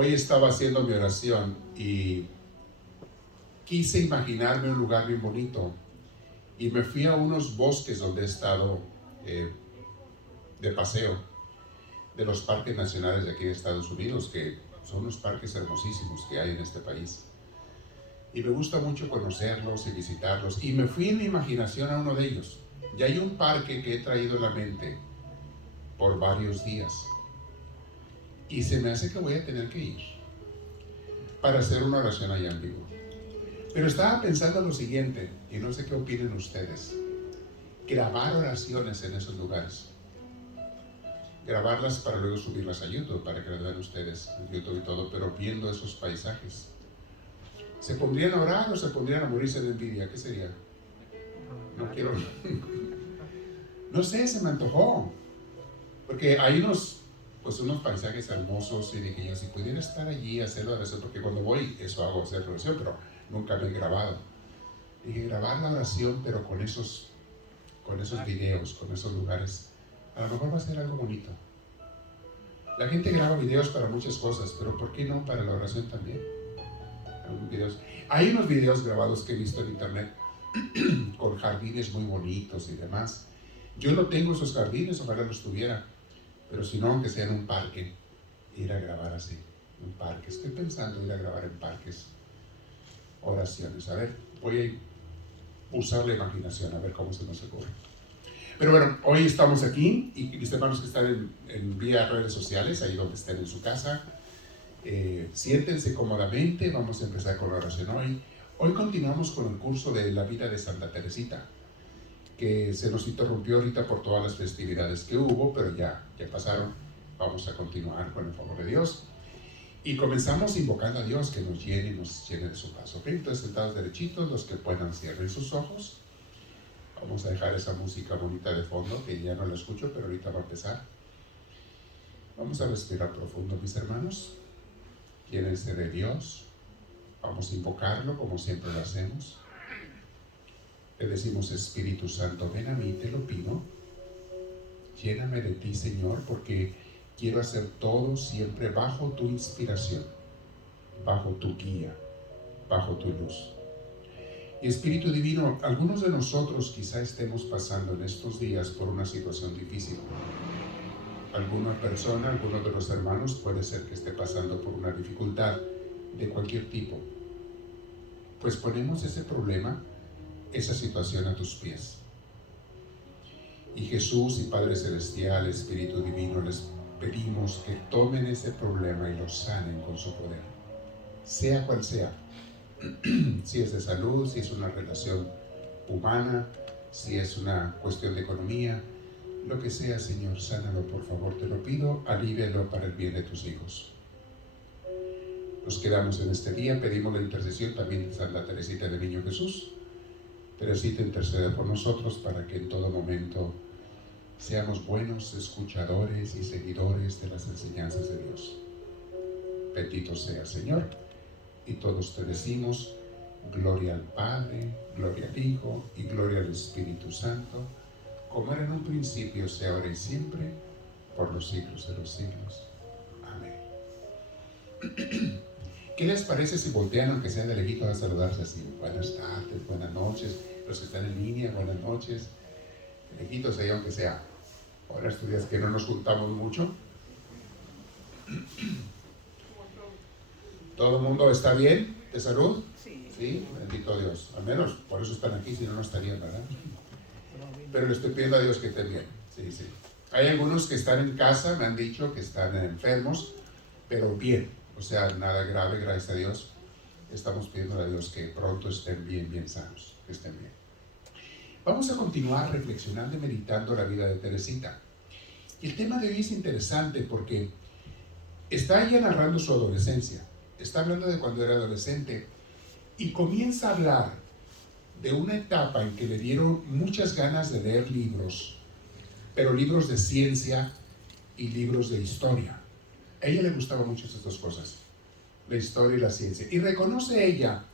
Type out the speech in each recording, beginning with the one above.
Hoy estaba haciendo mi oración y quise imaginarme un lugar bien bonito y me fui a unos bosques donde he estado eh, de paseo, de los parques nacionales de aquí de Estados Unidos, que son unos parques hermosísimos que hay en este país. Y me gusta mucho conocerlos y visitarlos. Y me fui en mi imaginación a uno de ellos. Y hay un parque que he traído en la mente por varios días. Y se me hace que voy a tener que ir para hacer una oración allá en vivo. Pero estaba pensando lo siguiente, y no sé qué opinen ustedes. Grabar oraciones en esos lugares. Grabarlas para luego subirlas a YouTube, para que las vean ustedes en YouTube y todo, pero viendo esos paisajes. ¿Se pondrían a orar o se pondrían a morirse de envidia? ¿Qué sería? No quiero... No sé, se me antojó. Porque hay unos paisajes hermosos y dije yo, si pudiera estar allí, hacerlo de oración, porque cuando voy, eso hago, hacer oración, pero nunca lo he grabado. Dije, grabar la oración, pero con esos videos, con esos lugares, a lo mejor va a ser algo bonito. La gente graba videos para muchas cosas, pero ¿por qué no para la oración también? Hay unos videos grabados que he visto en internet con jardines muy bonitos y demás. Yo no tengo esos jardines, ojalá los tuviera, pero si no, aunque sea en un parque, ir a grabar así, en un parque. Estoy pensando en ir a grabar en parques oraciones. A ver, voy a usar la imaginación, a ver cómo se nos ocurre. Pero bueno, hoy estamos aquí y mis hermanos que están en vía redes sociales, ahí donde estén en su casa, siéntense cómodamente. Vamos a empezar con la oración hoy. Hoy continuamos con el curso de la vida de Santa Teresita, que se nos interrumpió ahorita por todas las festividades que hubo, pero ya pasaron. Vamos a continuar con el favor de Dios. Y comenzamos invocando a Dios que nos llene y nos llene de su paz. ¿Ok? Entonces, sentados derechitos, los que puedan cierren sus ojos. Vamos a dejar esa música bonita de fondo, que ya no la escucho, pero ahorita va a empezar. Vamos a respirar profundo, mis hermanos. Llénense de Dios. Vamos a invocarlo como siempre lo hacemos. Le decimos, Espíritu Santo, ven a mí, te lo pido. Lléname de ti, Señor, porque quiero hacer todo siempre bajo tu inspiración, bajo tu guía, bajo tu luz. Y Espíritu Divino, algunos de nosotros quizá estemos pasando en estos días por una situación difícil. Alguna persona, alguno de los hermanos puede ser que esté pasando por una dificultad de cualquier tipo. Pues ponemos ese problema, esa situación a tus pies. Y Jesús y Padre Celestial, Espíritu Divino, les pedimos que tomen ese problema y lo sanen con su poder. Sea cual sea. Si es de salud, si es una relación humana, si es una cuestión de economía, lo que sea, Señor, sánalo, por favor, te lo pido, alívialo para el bien de tus hijos. Nos quedamos en este día, pedimos la intercesión también de Santa Teresita del Niño Jesús. Teresita intercede por nosotros para que en todo momento seamos buenos escuchadores y seguidores de las enseñanzas de Dios. Bendito sea, Señor. Y todos te decimos, gloria al Padre, gloria al Hijo y gloria al Espíritu Santo, como era en un principio, sea ahora y siempre, por los siglos de los siglos. Amén. ¿Qué les parece si voltean, aunque sea de lejito, a saludarse así? Buenas tardes, buenas noches, los que están en línea, buenas noches. De lejitos ahí, aunque sea. Ahora estos días que no nos juntamos mucho. ¿Todo el mundo está bien de salud? Sí, bendito Dios. Al menos por eso están aquí, si no, no estarían, ¿verdad? Pero le estoy pidiendo a Dios que estén bien. Sí, sí. Hay algunos que están en casa, me han dicho que están enfermos, pero bien. O sea, nada grave, gracias a Dios. Estamos pidiendo a Dios que pronto estén bien sanos, que estén bien. Vamos a continuar reflexionando y meditando la vida de Teresita. Y el tema de hoy es interesante porque está ella narrando su adolescencia. Está hablando de cuando era adolescente y comienza a hablar de una etapa en que le dieron muchas ganas de leer libros, pero libros de ciencia y libros de historia. A ella le gustaban mucho estas dos cosas, la historia y la ciencia. Y reconoce ella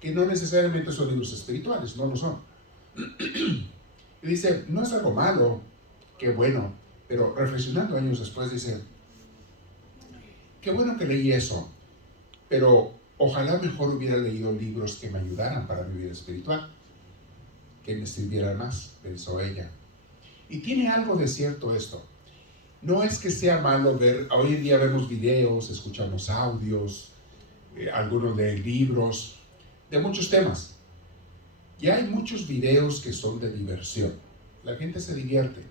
que no necesariamente son libros espirituales, no lo son. Y dice, no es algo malo, qué bueno, pero reflexionando años después dice, qué bueno que leí eso, pero ojalá mejor hubiera leído libros que me ayudaran para mi vida espiritual, que me sirvieran más, pensó ella. Y tiene algo de cierto esto. No es que sea malo ver, hoy en día vemos videos, escuchamos audios, algunos de libros, de muchos temas. Y hay muchos videos que son de diversión. La gente se divierte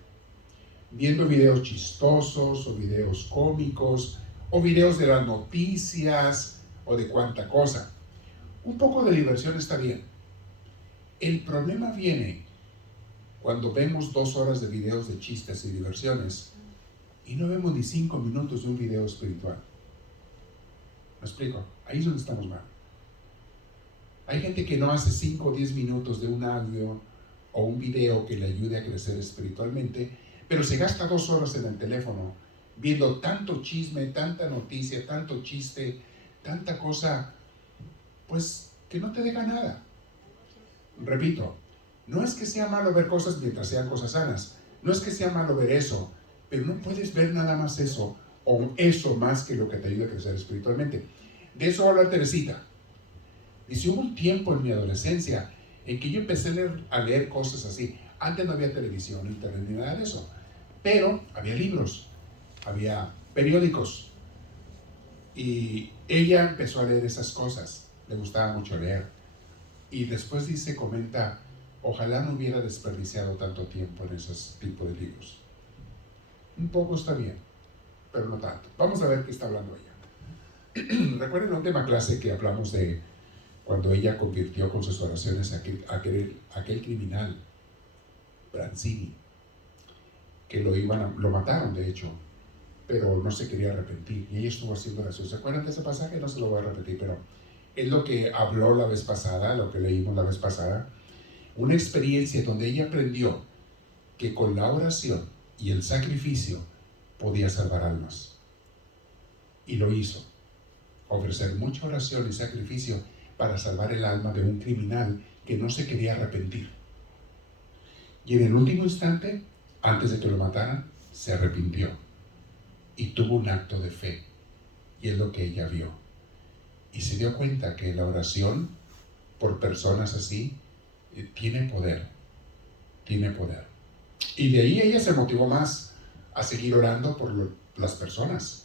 viendo videos chistosos o videos cómicos o videos de las noticias o de cuánta cosa. Un poco de diversión está bien. El problema viene cuando vemos 2 horas de videos de chistes y diversiones y no vemos ni 5 minutos de un video espiritual. ¿Me explico? Ahí es donde estamos mal. Hay gente que no hace 5 o 10 minutos de un audio o un video que le ayude a crecer espiritualmente, pero se gasta 2 horas en el teléfono viendo tanto chisme, tanta noticia, tanto chiste, tanta cosa, pues que no te deja nada. Repito, no es que sea malo ver cosas mientras sean cosas sanas, no es que sea malo ver eso, pero no puedes ver nada más eso o eso más que lo que te ayuda a crecer espiritualmente. De eso habla Teresita. Dice, hubo un tiempo en mi adolescencia en que yo empecé a leer cosas así. Antes no había televisión, internet ni nada de eso, pero había libros, había periódicos, y ella empezó a leer esas cosas. Le gustaba mucho leer, y después dice, comenta, ojalá no hubiera desperdiciado tanto tiempo en esos tipos de libros. Un poco está bien, pero no tanto. Vamos a ver qué está hablando ella. Recuerden la última clase que hablamos de cuando ella convirtió con sus oraciones a aquel criminal, Branzini, que lo mataron de hecho, pero no se quería arrepentir, y ella estuvo haciendo oración. ¿Se acuerdan de ese pasaje? No se lo voy a repetir, pero es lo que habló la vez pasada, lo que leímos la vez pasada, una experiencia donde ella aprendió que con la oración y el sacrificio podía salvar almas, y lo hizo, ofrecer mucha oración y sacrificio para salvar el alma de un criminal que no se quería arrepentir. Y en el último instante, antes de que lo mataran, se arrepintió y tuvo un acto de fe, y es lo que ella vio. Y se dio cuenta que la oración por personas así tiene poder, tiene poder. Y de ahí ella se motivó más a seguir orando por las personas,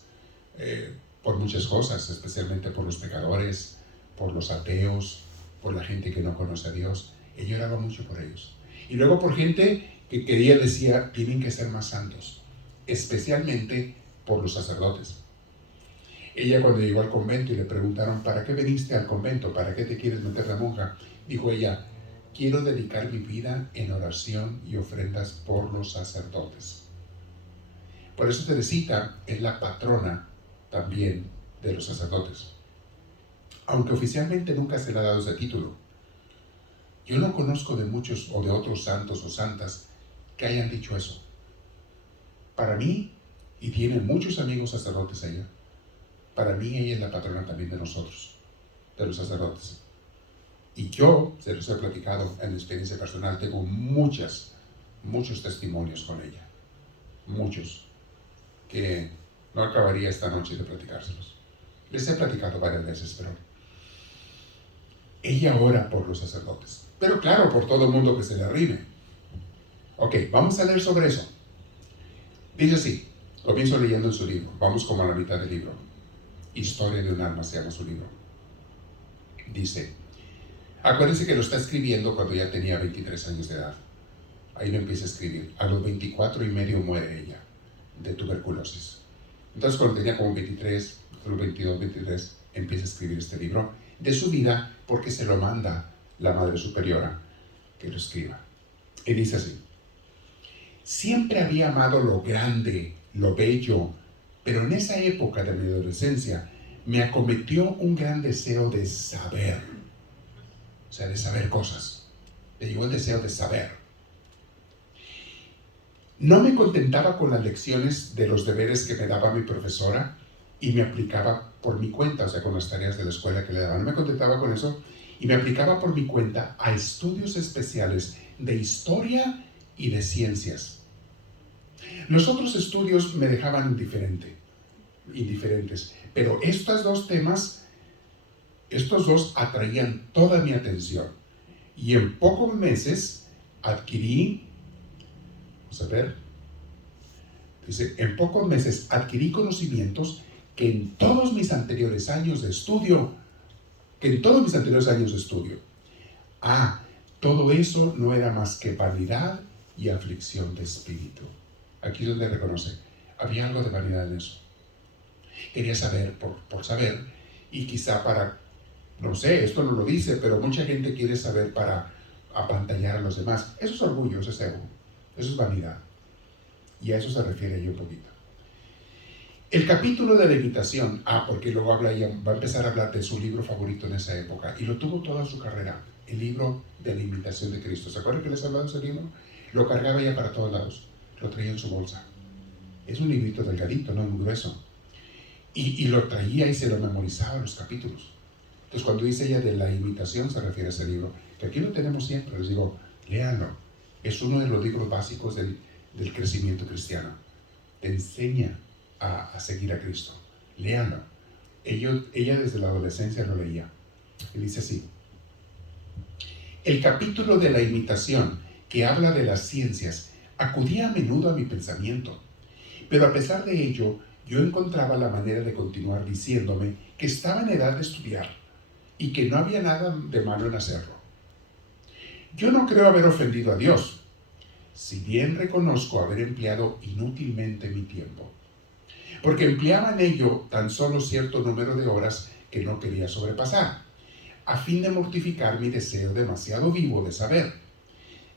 por muchas cosas, especialmente por los pecadores, por los ateos, por la gente que no conoce a Dios. Ella oraba mucho por ellos. Y luego por gente que decía, tienen que ser más santos, especialmente por los sacerdotes. Ella, cuando llegó al convento y le preguntaron, ¿para qué viniste al convento? ¿Para qué te quieres meter de monja? Dijo ella, quiero dedicar mi vida en oración y ofrendas por los sacerdotes. Por eso Teresita es la patrona también de los sacerdotes, aunque oficialmente nunca se le ha dado ese título. Yo no conozco de muchos o de otros santos o santas que hayan dicho eso. Para mí, y tiene muchos amigos sacerdotes ella, para mí ella es la patrona también de nosotros, de los sacerdotes. Y yo, se los he platicado en mi experiencia personal, tengo muchos testimonios con ella, muchos, que no acabaría esta noche de platicárselos. Les he platicado varias veces, pero ella ora por los sacerdotes, pero claro, por todo el mundo que se le arrime. Ok, vamos a leer sobre eso. Dice así, comienzo leyendo en su libro, vamos como a la mitad del libro. Historia de un alma se llama su libro. Dice, acuérdense que lo está escribiendo cuando ya tenía 23 años de edad. Ahí lo empieza a escribir. A los 24 y medio muere ella de tuberculosis. Entonces cuando tenía como 23, 22, 23, empieza a escribir este libro de su vida, porque se lo manda la Madre Superiora que lo escriba. Y dice así, siempre había amado lo grande, lo bello, pero en esa época de mi adolescencia me acometió un gran deseo de saber, o sea, de saber cosas. Me llegó el deseo de saber. No me contentaba con las lecciones de los deberes que me daba mi profesora y me aplicaba por mi cuenta, o sea, con las tareas de la escuela que le daban. No me contentaba con eso y me aplicaba por mi cuenta a estudios especiales de historia y de ciencias. Los otros estudios me dejaban indiferente. indiferentes. Pero estos dos temas, estos dos atraían toda mi atención. Y en pocos meses adquirí, vamos a ver, dice, en pocos meses adquirí conocimientos que en todos mis anteriores años de estudio, todo eso no era más que vanidad y aflicción de espíritu. Aquí es donde reconoce, había algo de vanidad en eso. Quería saber por saber, y quizá para, no sé, esto no lo dice, pero mucha gente quiere saber para apantallar a los demás. Eso es orgullo, eso es ego, eso es vanidad. Y a eso se refiere yo un poquito. El capítulo de la imitación, porque luego va a empezar a hablar de su libro favorito en esa época, y lo tuvo toda su carrera, el libro de la imitación de Cristo. ¿Se acuerdan que les he hablado de ese libro? Lo cargaba ya para todos lados, lo traía en su bolsa. Es un librito delgadito, no muy grueso. Y lo traía y se lo memorizaba los capítulos. Entonces, cuando dice ella de la imitación, se refiere a ese libro, que aquí lo tenemos siempre. Les digo, léanlo. Es uno de los libros básicos del crecimiento cristiano. Te enseña a seguir a Cristo. Léanlo. Ella desde la adolescencia lo leía. Y dice así: el capítulo de la imitación, que habla de las ciencias, acudía a menudo a mi pensamiento. Pero a pesar de ello, yo encontraba la manera de continuar diciéndome que estaba en edad de estudiar y que no había nada de malo en hacerlo. Yo no creo haber ofendido a Dios, si bien reconozco haber empleado inútilmente mi tiempo, porque empleaba en ello tan solo cierto número de horas que no quería sobrepasar, a fin de mortificar mi deseo demasiado vivo de saber.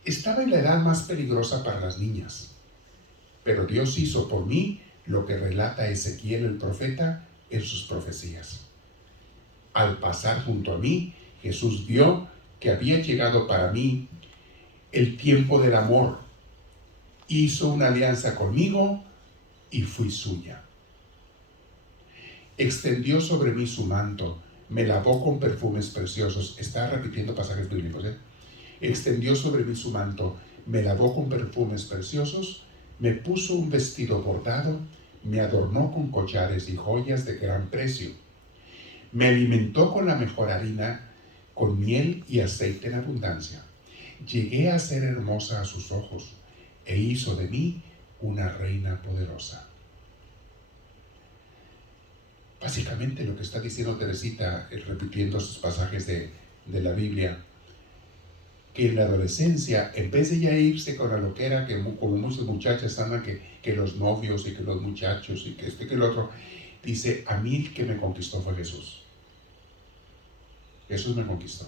Estaba en la edad más peligrosa para las niñas, pero Dios hizo por mí lo que relata Ezequiel el profeta en sus profecías. Al pasar junto a mí, Jesús vio que había llegado para mí el tiempo del amor. Hizo una alianza conmigo y fui suya. Extendió sobre mí su manto, me lavó con perfumes preciosos. Está repitiendo pasajes bíblicos, Extendió sobre mí su manto, me lavó con perfumes preciosos, me puso un vestido bordado, me adornó con collares y joyas de gran precio. Me alimentó con la mejor harina, con miel y aceite en abundancia. Llegué a ser hermosa a sus ojos e hizo de mí una reina poderosa. Básicamente lo que está diciendo Teresita, repitiendo sus pasajes de la Biblia, que en la adolescencia, en vez de ya irse con la loquera, que como muchas muchachas andan, que los novios y que los muchachos y que esto y que el otro, dice, a mí el que me conquistó fue Jesús. Jesús me conquistó.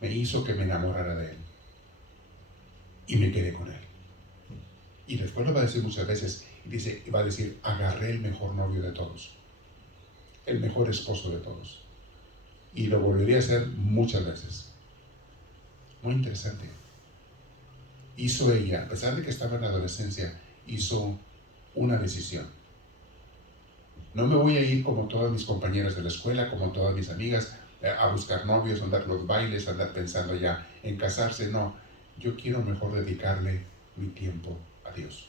Me hizo que me enamorara de Él. Y me quedé con Él. Y después lo va a decir muchas veces, y va a decir, agarré el mejor novio de todos. El mejor esposo de todos. Y lo volvería a hacer muchas veces. Muy interesante. Hizo ella, a pesar de que estaba en la adolescencia, hizo una decisión. No me voy a ir como todas mis compañeras de la escuela, como todas mis amigas, a buscar novios, a andar los bailes, a andar pensando ya en casarse. No, yo quiero mejor dedicarle mi tiempo a Dios.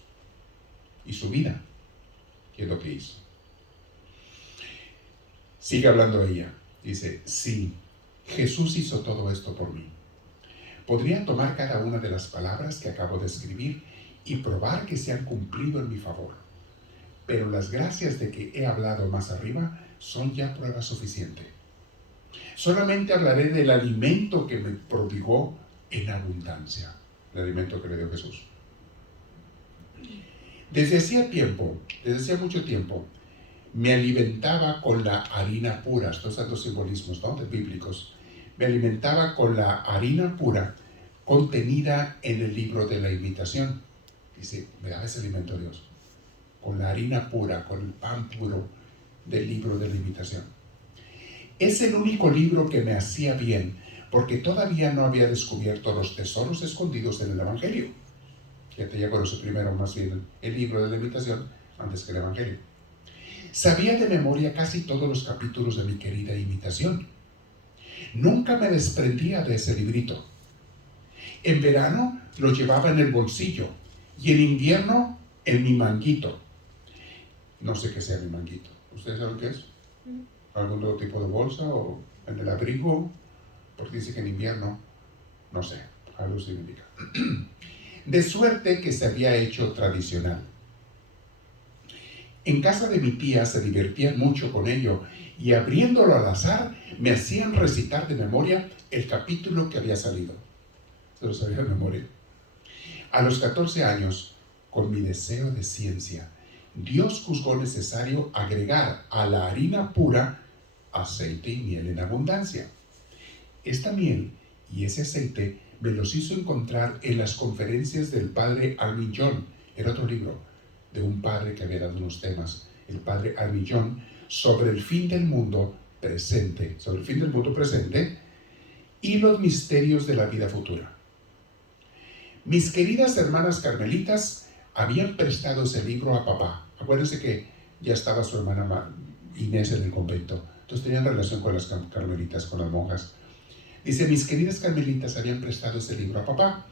Y su vida, que es lo que hizo. Sigue hablando ella. Dice, sí, Jesús hizo todo esto por mí. Podría tomar cada una de las palabras que acabo de escribir y probar que se han cumplido en mi favor. Pero las gracias de que he hablado más arriba son ya prueba suficiente. Solamente hablaré del alimento que me prodigó en abundancia. El alimento que le dio Jesús. Desde hacía mucho tiempo, me alimentaba con la harina pura. Estos son dos simbolismos, ¿no?, bíblicos. Me alimentaba con la harina pura contenida en el libro de la imitación. Dice, me daba ese alimento Dios. Con la harina pura, con el pan puro del libro de la imitación. Es el único libro que me hacía bien, porque todavía no había descubierto los tesoros escondidos en el Evangelio. Fíjate, ya conoce primero más bien el libro de la imitación antes que el Evangelio. Sabía de memoria casi todos los capítulos de mi querida imitación. Nunca me desprendía de ese librito. En verano lo llevaba en el bolsillo y en invierno en mi manguito. No sé qué sea mi manguito. ¿Ustedes saben qué es? ¿Algún otro tipo de bolsa o en el abrigo? Porque dice que en invierno, no sé, algo significa. De suerte que se había hecho tradicional. En casa de mi tía se divertían mucho con ello y abriéndolo al azar me hacían recitar de memoria el capítulo que había salido. Se lo sabía de memoria. A los 14 años, con mi deseo de ciencia, Dios juzgó necesario agregar a la harina pura aceite y miel en abundancia. Esta miel y ese aceite me los hizo encontrar en las conferencias del padre Armin John, en otro libro de un padre que había dado unos temas, el padre Armin John, sobre el fin del mundo presente, y los misterios de la vida futura. Mis queridas hermanas carmelitas habían prestado ese libro a papá. Acuérdense que ya estaba su hermana Inés en el convento, entonces tenían relación con las carmelitas, con las monjas. Dice, mis queridas carmelitas habían prestado ese libro a papá,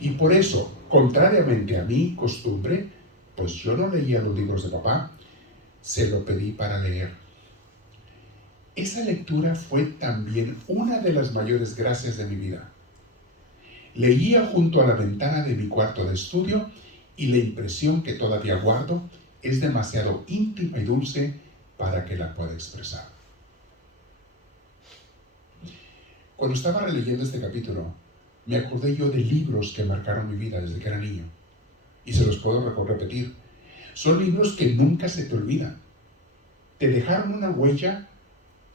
y por eso, contrariamente a mi costumbre, pues yo no leía los libros de papá, se lo pedí para leer. Esa lectura fue también una de las mayores gracias de mi vida. Leía junto a la ventana de mi cuarto de estudio y la impresión que todavía guardo es demasiado íntima y dulce para que la pueda expresar. Cuando estaba releyendo este capítulo, me acordé yo de libros que marcaron mi vida desde que era niño. Y se los puedo repetir. Son libros que nunca se te olvidan. Te dejaron una huella.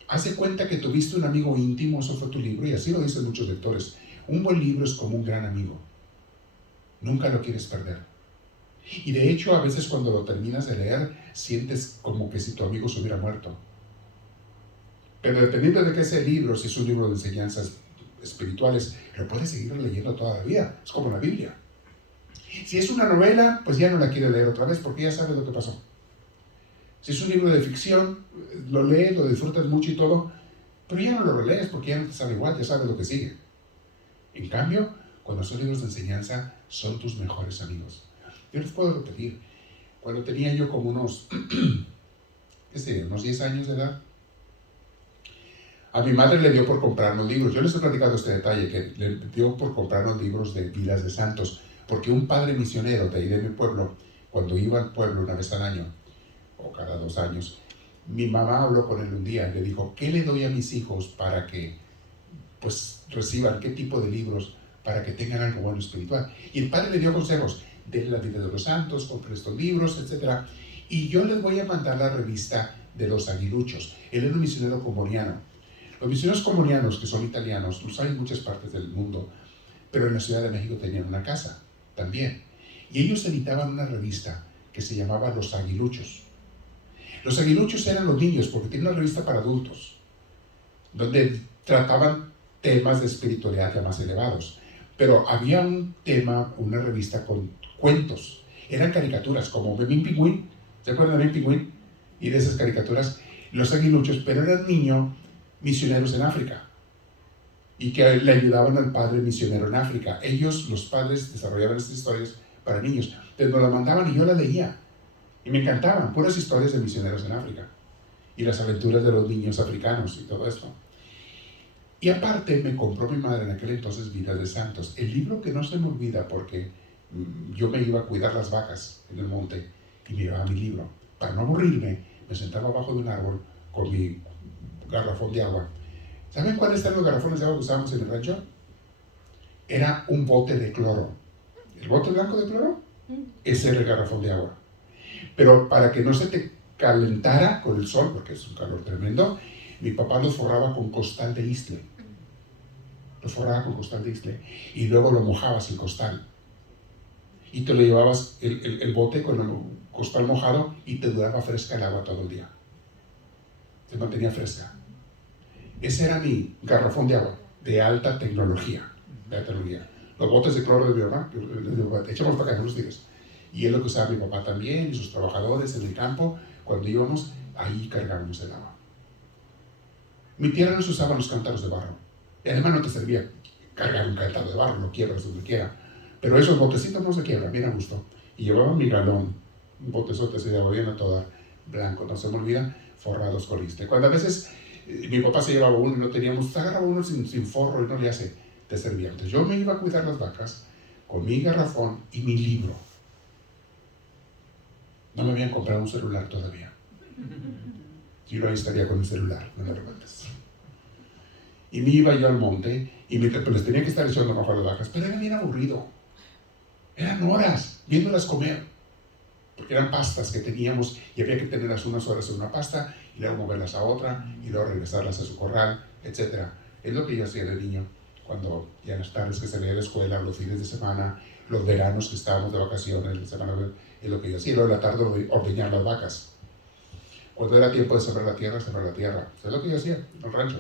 Haz de cuenta que tuviste un amigo íntimo, eso fue tu libro, y así lo dicen muchos lectores. Un buen libro es como un gran amigo. Nunca lo quieres perder. Y de hecho, a veces cuando lo terminas de leer, sientes como que si tu amigo se hubiera muerto. Pero dependiendo de qué sea el libro, si es un libro de enseñanzas espirituales, lo puedes seguir leyendo toda la vida. Es como la Biblia. Si es una novela, pues ya no la quiere leer otra vez porque ya sabes lo que pasó. Si es un libro de ficción, lo lees, lo disfrutas mucho y todo, pero ya no lo relees porque ya no te sabe igual, ya sabes lo que sigue. En cambio, cuando son libros de enseñanza, son tus mejores amigos. Yo les puedo repetir, cuando tenía yo como unos 10 años de edad, a mi madre le dio por comprarnos libros. Yo les he platicado este detalle, que le dio por comprarnos libros de vidas de santos, porque un padre misionero de ahí de mi pueblo, cuando iba al pueblo una vez al año, o cada 2 años, mi mamá habló con él un día y le dijo, ¿qué le doy a mis hijos para que pues reciban qué tipo de libros para que tengan algo bueno espiritual? Y el padre le dio consejos de la vida de los santos, compren estos libros, etc. Y yo les voy a mandar la revista de los aguiluchos. Él era un misionero comboniano. Los misioneros combonianos, que son italianos, los hay en muchas partes del mundo, pero en la Ciudad de México tenían una casa también. Y ellos editaban una revista que se llamaba Los Aguiluchos. Los aguiluchos eran los niños, porque tienen una revista para adultos, donde trataban temas de espiritualidad ya más elevados. Pero había un tema, una revista con cuentos. Eran caricaturas, como Memín Pingüín. ¿Se acuerdan de Memín Pingüín? Y de esas caricaturas, los aguiluchos, pero eran niños misioneros en África. Y que le ayudaban al padre misionero en África. Ellos, los padres, desarrollaban estas historias para niños. Entonces nos las mandaban y yo las leía. Y me encantaban, puras historias de misioneros en África. Y las aventuras de los niños africanos y todo esto. Y aparte me compró mi madre en aquel entonces Vidas de Santos. El libro que no se me olvida porque yo me iba a cuidar las vacas en el monte y me llevaba mi libro. Para no aburrirme, me sentaba abajo de un árbol con mi garrafón de agua. ¿Saben cuáles eran los garrafones de agua que usábamos en el rancho? Era un bote de cloro. ¿El bote blanco de cloro? Ese era el garrafón de agua. Pero para que no se te calentara con el sol, porque es un calor tremendo, mi papá los forraba con costal de isle. Los forraba con costal de isle. Y luego lo mojabas el costal. Y te lo llevabas el bote con el costal mojado y te duraba fresca el agua todo el día. Se mantenía fresca. Ese era mi garrafón de agua, de alta tecnología. Los botes de cloro de mi mamá, echamos para acá, no los tires. Y es lo que usaba mi papá también, y sus trabajadores en el campo, cuando íbamos, ahí cargábamos el agua. Mi tierra no se usaban los cántaros de barro. Y además no te servía cargar un cántaro de barro, lo quiebras donde quiera. Pero esos botecitos no se quiebran, bien a gusto. Y llevaba mi galón, un botezote así de agua bien a toda, blanco, no se me olvida, forrados con liste. Cuando a veces mi papá se llevaba uno y no teníamos, agarraba uno sin forro y no le hace, te servía. Entonces yo me iba a cuidar las vacas con mi garrafón y mi libro. No me habían comprado un celular todavía. Yo ahí estaría con el celular, no me recuerdes. Y me iba yo al monte y les tenía que estar echando bajo a las vacas, pero era bien aburrido. Eran horas viéndolas comer, porque eran pastas que teníamos y había que tenerlas unas horas en una pasta y luego moverlas a otra y luego regresarlas a su corral, etc. Es lo que yo hacía de niño, cuando ya en las tardes que salía de la escuela, los fines de semana, los veranos que estábamos de vacaciones, la semana, es lo que yo hacía. Y luego en la tarde ordeñar las vacas. Cuando era tiempo de sembrar la tierra, sembrar la tierra. Es lo que yo hacía en el rancho.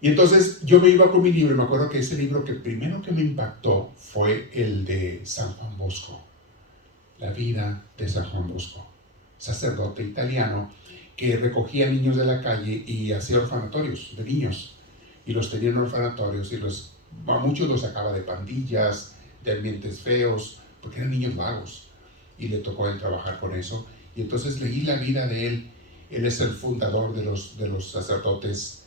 Y entonces yo me iba con mi libro y me acuerdo que ese libro que primero que me impactó fue el de San Juan Bosco. La vida de San Juan Bosco, sacerdote italiano que recogía niños de la calle y hacía orfanatorios de niños. Y los tenía en orfanatorios y a muchos los sacaba de pandillas, de ambientes feos, porque eran niños vagos. Y le tocó a él trabajar con eso. Y entonces leí la vida de él. Él es el fundador de los sacerdotes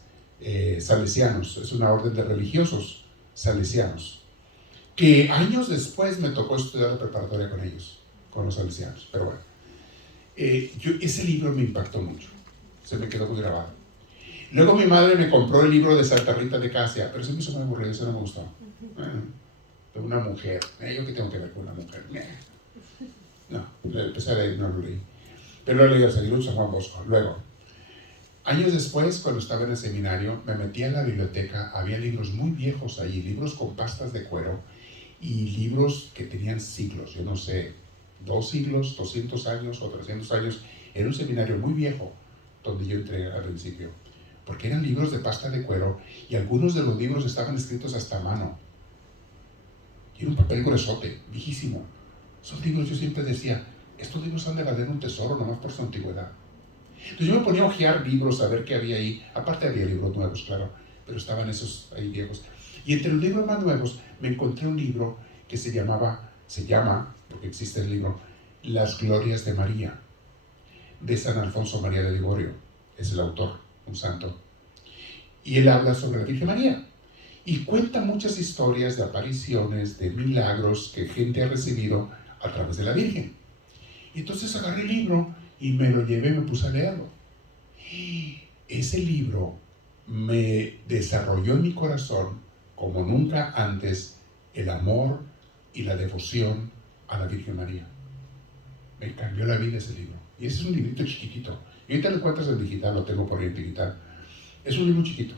salesianos. Es una orden de religiosos salesianos. Que años después me tocó estudiar la preparatoria con ellos, con los salesianos. Pero bueno, ese libro me impactó mucho. Se me quedó muy grabado. Luego mi madre me compró el libro de Santa Rita de Casia, pero eso me hizo muy aburrido, eso no me gustó. De una mujer. ¿Yo qué tengo que ver con una mujer? No, empecé a leer, no lo leí. Pero lo leí al libro de San Juan Bosco. Luego, años después, cuando estaba en el seminario, me metí en la biblioteca, había libros muy viejos ahí, libros con pastas de cuero y libros que tenían siglos, yo no sé, 2 siglos, 200 años o 300 años. Era un seminario muy viejo donde yo entré al principio, porque eran libros de pasta de cuero y algunos de los libros estaban escritos hasta a mano. Y era un papel gruesote, viejísimo. Esos libros yo siempre decía, estos libros han de valer un tesoro nomás por su antigüedad. Entonces yo me ponía a hojear libros, a ver qué había ahí. Aparte había libros nuevos, claro, pero estaban esos ahí viejos. Y entre los libros más nuevos me encontré un libro que se llama, porque existe el libro, Las Glorias de María, de San Alfonso María de Ligorio. Es el autor, un santo. Y él habla sobre la Virgen María. Y cuenta muchas historias de apariciones, de milagros que gente ha recibido a través de la Virgen. Y entonces agarré el libro y me lo llevé y me puse a leerlo. Y ese libro me desarrolló en mi corazón, como nunca antes, el amor y la devoción a la Virgen María. Me cambió la vida ese libro. Y ese es un librito chiquitito. Y ahorita lo encuentras en digital, lo tengo por ahí en digital. Es un libro chiquito.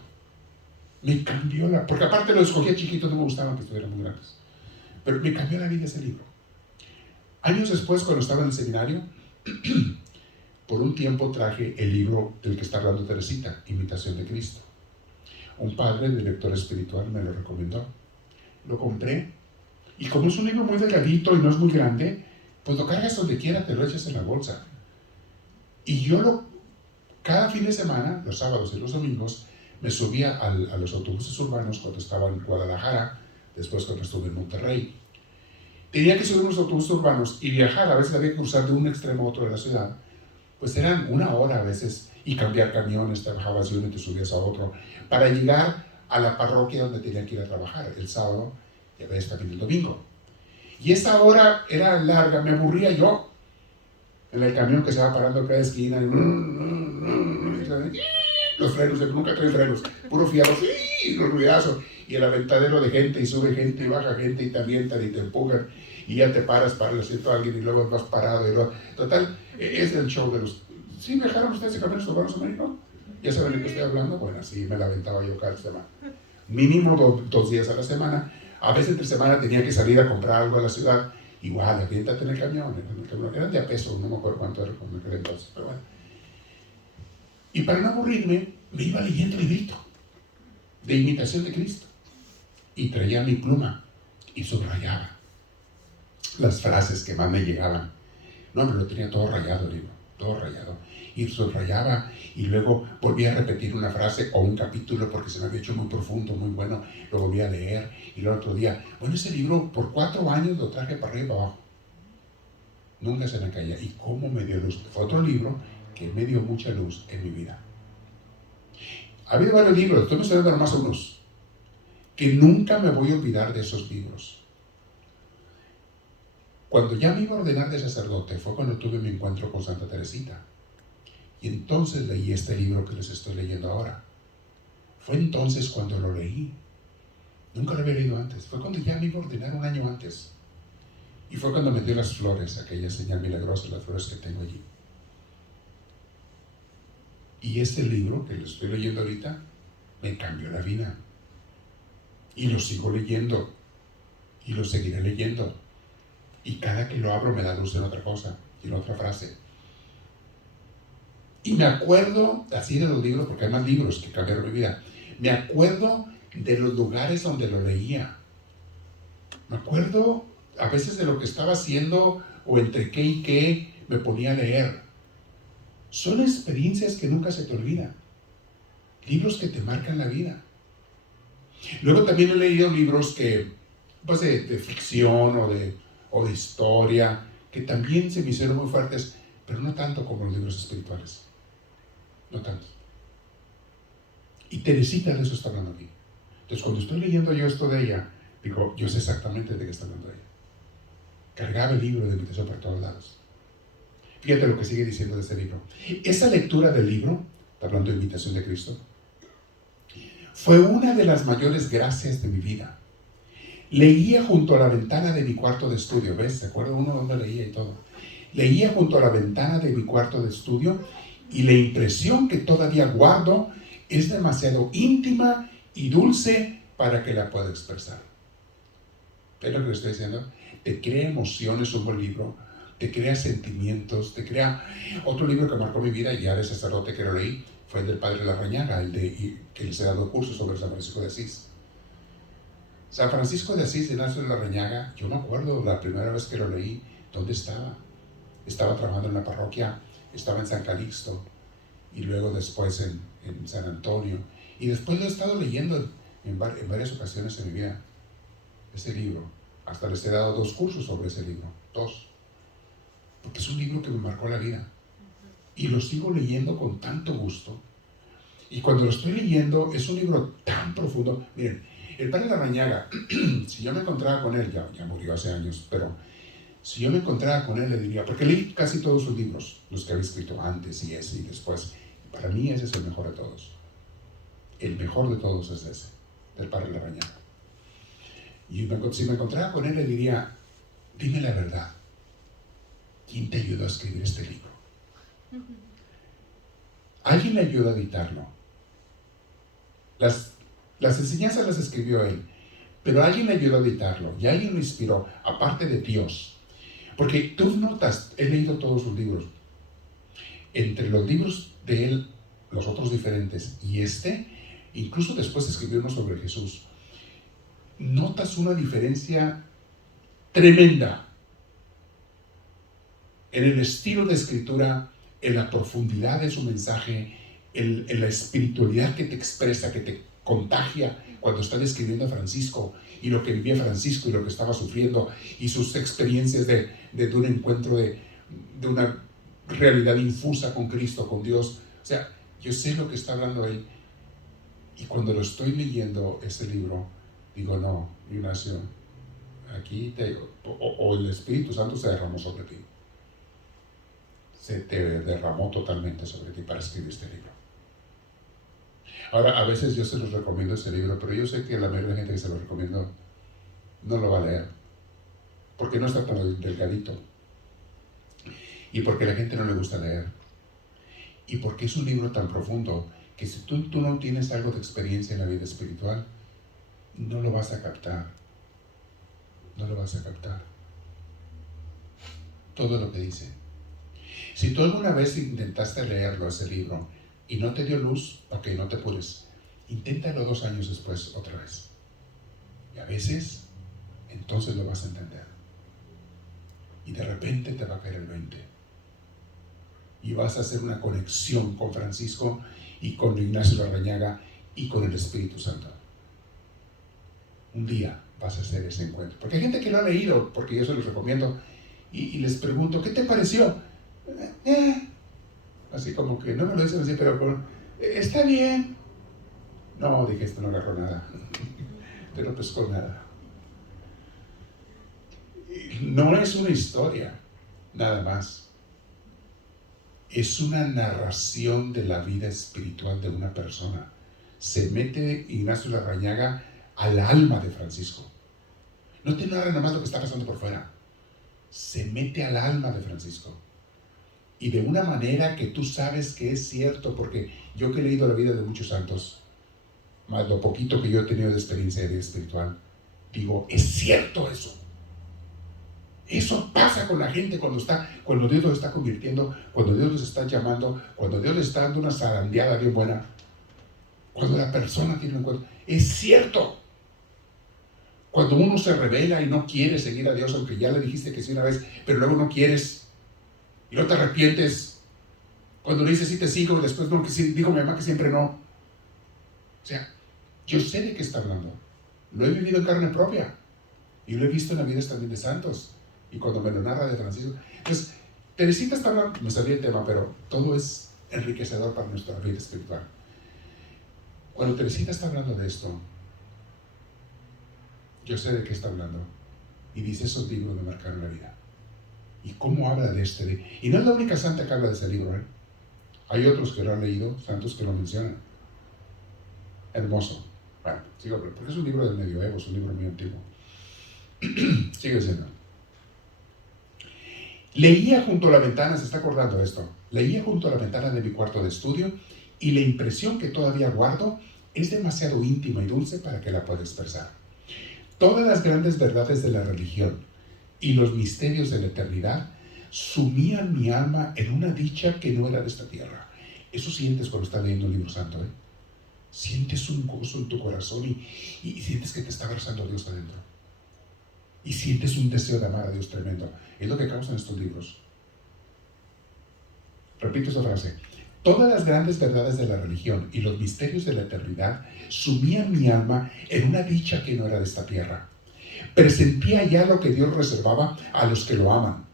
Me cambió porque aparte lo escogía chiquito, no me gustaban que estuvieran muy grandes. Pero me cambió la vida ese libro. Años después, cuando estaba en el seminario, por un tiempo traje el libro del que está hablando Teresita, Imitación de Cristo. Un padre, director espiritual, me lo recomendó. Lo compré. Y como es un libro muy delgadito y no es muy grande, pues lo cargas donde quiera, te lo echas en la bolsa. Y yo cada fin de semana, los sábados y los domingos, me subía a los autobuses urbanos cuando estaba en Guadalajara, después cuando estuve en Monterrey. Tenía que subir unos autobuses urbanos y viajar, a veces había que cruzar de un extremo a otro de la ciudad. Pues eran 1 hora a veces, y cambiar camiones, te bajabas de uno y te subías a otro, para llegar a la parroquia donde tenía que ir a trabajar el sábado y a veces también el domingo. Y esa hora era larga, me aburría yo en el camión que se va parando a cada esquina, los frenos, nunca trae frenos, puro fiado, los ruidazos, y el aventadero de gente, y sube gente, y baja gente, y te avientan, y te empujan, y ya te paras para el asiento a alguien, y luego vas parado, y luego, total, es el show de los... ¿Sí viajaron ustedes en camiones urbanos americanos? ¿Ya saben de qué estoy hablando? Bueno, así me la aventaba yo cada semana. Mínimo 2 días a la semana. A veces entre semana tenía que salir a comprar algo a la ciudad. Igual, aviéntate en el camión. Eran de a peso, no me acuerdo cuánto era con aquel entonces, pero bueno. Y para no aburrirme, me iba leyendo el librito de Imitación de Cristo. Y traía mi pluma y subrayaba las frases que más me llegaban. No, pero lo tenía todo rayado el libro, todo rayado. Y subrayaba y luego volvía a repetir una frase o un capítulo porque se me había hecho muy profundo, muy bueno. Lo volvía a leer y el otro día, bueno, ese libro por 4 años lo traje para arriba y para abajo. nunca se me caía. ¿Y cómo me dio luz? Fue otro libro que me dio mucha luz en mi vida. Ha habido varios libros, estoy mencionando nomás unos, que nunca me voy a olvidar de esos libros. Cuando ya me iba a ordenar de sacerdote fue cuando tuve mi encuentro con Santa Teresita. Y entonces leí este libro que les estoy leyendo ahora. Fue entonces cuando lo leí. Nunca lo había leído antes. Fue cuando ya me iba a ordenar un año antes. Y fue cuando me dio las flores, aquella señal milagrosa, las flores que tengo allí. Y este libro que lo estoy leyendo ahorita me cambió la vida. Y lo sigo leyendo. Y lo seguiré leyendo. Y cada que lo abro me da luz en otra cosa, en otra frase. Y me acuerdo así de los libros, porque hay más libros que cambiaron mi vida. Me acuerdo de los lugares donde lo leía. Me acuerdo a veces de lo que estaba haciendo o entre qué y qué me ponía a leer. Son experiencias que nunca se te olvidan. Libros que te marcan la vida. Luego también he leído libros que, pues de ficción o de historia, que también se me hicieron muy fuertes, pero no tanto como los libros espirituales. No tanto. Y Teresita de eso está hablando aquí. Entonces, cuando estoy leyendo yo esto de ella, digo, yo sé exactamente de qué está hablando ella. Cargaba el libro de invitación por todos lados. Fíjate lo que sigue diciendo de ese libro. Esa lectura del libro, está hablando de Imitación de Cristo, fue una de las mayores gracias de mi vida. Leía junto a la ventana de mi cuarto de estudio, ¿ves? ¿Se acuerda uno dónde leía y todo? Leía junto a la ventana de mi cuarto de estudio y la impresión que todavía guardo es demasiado íntima y dulce para que la pueda expresar. ¿Ves lo que le estoy diciendo? Te crea emociones un buen libro, te crea sentimientos, te crea... Otro libro que marcó mi vida, ya de sacerdote que lo leí, fue el del Padre Larrañaga, que les he dado cursos sobre San Francisco de Asís. San Francisco de Asís, Ignacio de Larrañaga, yo me acuerdo la primera vez que lo leí, ¿dónde estaba? Estaba trabajando en la parroquia, estaba en San Calixto, y luego después en San Antonio, y después lo he estado leyendo en varias ocasiones en mi vida, ese libro. Hasta les he dado 2 cursos sobre ese libro, 2, porque es un libro que me marcó la vida, y lo sigo leyendo con tanto gusto, y cuando lo estoy leyendo es un libro tan profundo. Miren, el Padre Larrañaga, si yo me encontraba con él, ya murió hace años, pero si yo me encontraba con él le diría, porque leí casi todos sus libros, los que había escrito antes y ese y después, para mí ese es el mejor de todos. El mejor de todos es ese, del Padre Larrañaga. Y si me encontraba con él le diría, dime la verdad, ¿quién te ayudó a escribir este libro? ¿Alguien le ayudó a editarlo? Las enseñanzas las escribió él, pero alguien le ayudó a editarlo y alguien lo inspiró, aparte de Dios. Porque tú notas, he leído todos sus libros, entre los libros de él, los otros diferentes, y incluso después escribió uno sobre Jesús, notas una diferencia tremenda en el estilo de escritura, en la profundidad de su mensaje, en la espiritualidad que te expresa, que te contagia cuando está describiendo a Francisco y lo que vivía Francisco y lo que estaba sufriendo y sus experiencias de un encuentro de una realidad infusa con Cristo, con Dios. O sea, yo sé lo que está hablando él, y cuando lo estoy leyendo ese libro digo, no, Ignacio, aquí o el Espíritu Santo se derramó sobre ti, se te derramó totalmente sobre ti para escribir este libro. Ahora, a veces yo se los recomiendo ese libro, pero yo sé que la mayoría de la gente que se lo recomiendo no lo va a leer, porque no está tan delgadito, y porque a la gente no le gusta leer, y porque es un libro tan profundo que si tú no tienes algo de experiencia en la vida espiritual, no lo vas a captar. No lo vas a captar. Todo lo que dice. Si tú alguna vez intentaste leerlo, ese libro, y no te dio luz, ok, no te apures. Inténtalo 2 años después otra vez. Y a veces, entonces lo vas a entender. Y de repente te va a caer el 20. Y vas a hacer una conexión con Francisco y con Ignacio Larrañaga y con el Espíritu Santo. Un día vas a hacer ese encuentro. Porque hay gente que lo ha leído, porque yo se los recomiendo, y les pregunto, ¿qué te pareció? Así como que no me lo dicen así, pero está bien. No, dije, esto no agarró nada. Pero no pescó nada. No es una historia, nada más. Es una narración de la vida espiritual de una persona. Se mete Ignacio Larrañaga al alma de Francisco. No te narra nada más lo que está pasando por fuera. Se mete al alma de Francisco. Y de una manera que tú sabes que es cierto, porque yo que he leído la vida de muchos santos, más lo poquito que yo he tenido de experiencia de vida espiritual, digo, es cierto eso. Eso pasa con la gente cuando Dios los está convirtiendo, cuando Dios los está llamando, cuando Dios les está dando una zarandeada bien buena, cuando la persona tiene un encuentro. Es cierto. Cuando uno se revela y no quiere seguir a Dios, aunque ya le dijiste que sí una vez, pero luego no quieres, y no te arrepientes. Cuando le dices sí te sigo, y después no, que sí, digo mi mamá que siempre no. O sea, yo sé de qué está hablando. Lo he vivido en carne propia. Y lo he visto en la vida también de santos. Y cuando me lo narra de Francisco. Entonces, Teresita está hablando, me sabía el tema, pero todo es enriquecedor para nuestra vida espiritual. Cuando Teresita está hablando de esto, yo sé de qué está hablando. Y dice, esos libros me marcaron la vida. ¿Y cómo habla de este? Y no es la única santa que habla de ese libro, ¿eh? Hay otros que lo han leído, santos que lo mencionan. Hermoso. Bueno, sigo, porque es un libro del medioevo, es un libro muy antiguo. Sigue diciendo. Leía junto a la ventana, se está acordando de esto, leía junto a la ventana de mi cuarto de estudio y la impresión que todavía guardo es demasiado íntima y dulce para que la pueda expresar. Todas las grandes verdades de la religión y los misterios de la eternidad sumían mi alma en una dicha que no era de esta tierra. Eso sientes cuando estás leyendo un libro santo, ¿eh? Sientes un gozo en tu corazón y sientes que te está abrazando a Dios adentro. Y sientes un deseo de amar a Dios tremendo. Es lo que causan estos libros. Repito esa frase. Todas las grandes verdades de la religión y los misterios de la eternidad sumían mi alma en una dicha que no era de esta tierra. Presentía ya lo que Dios reservaba a los que lo aman.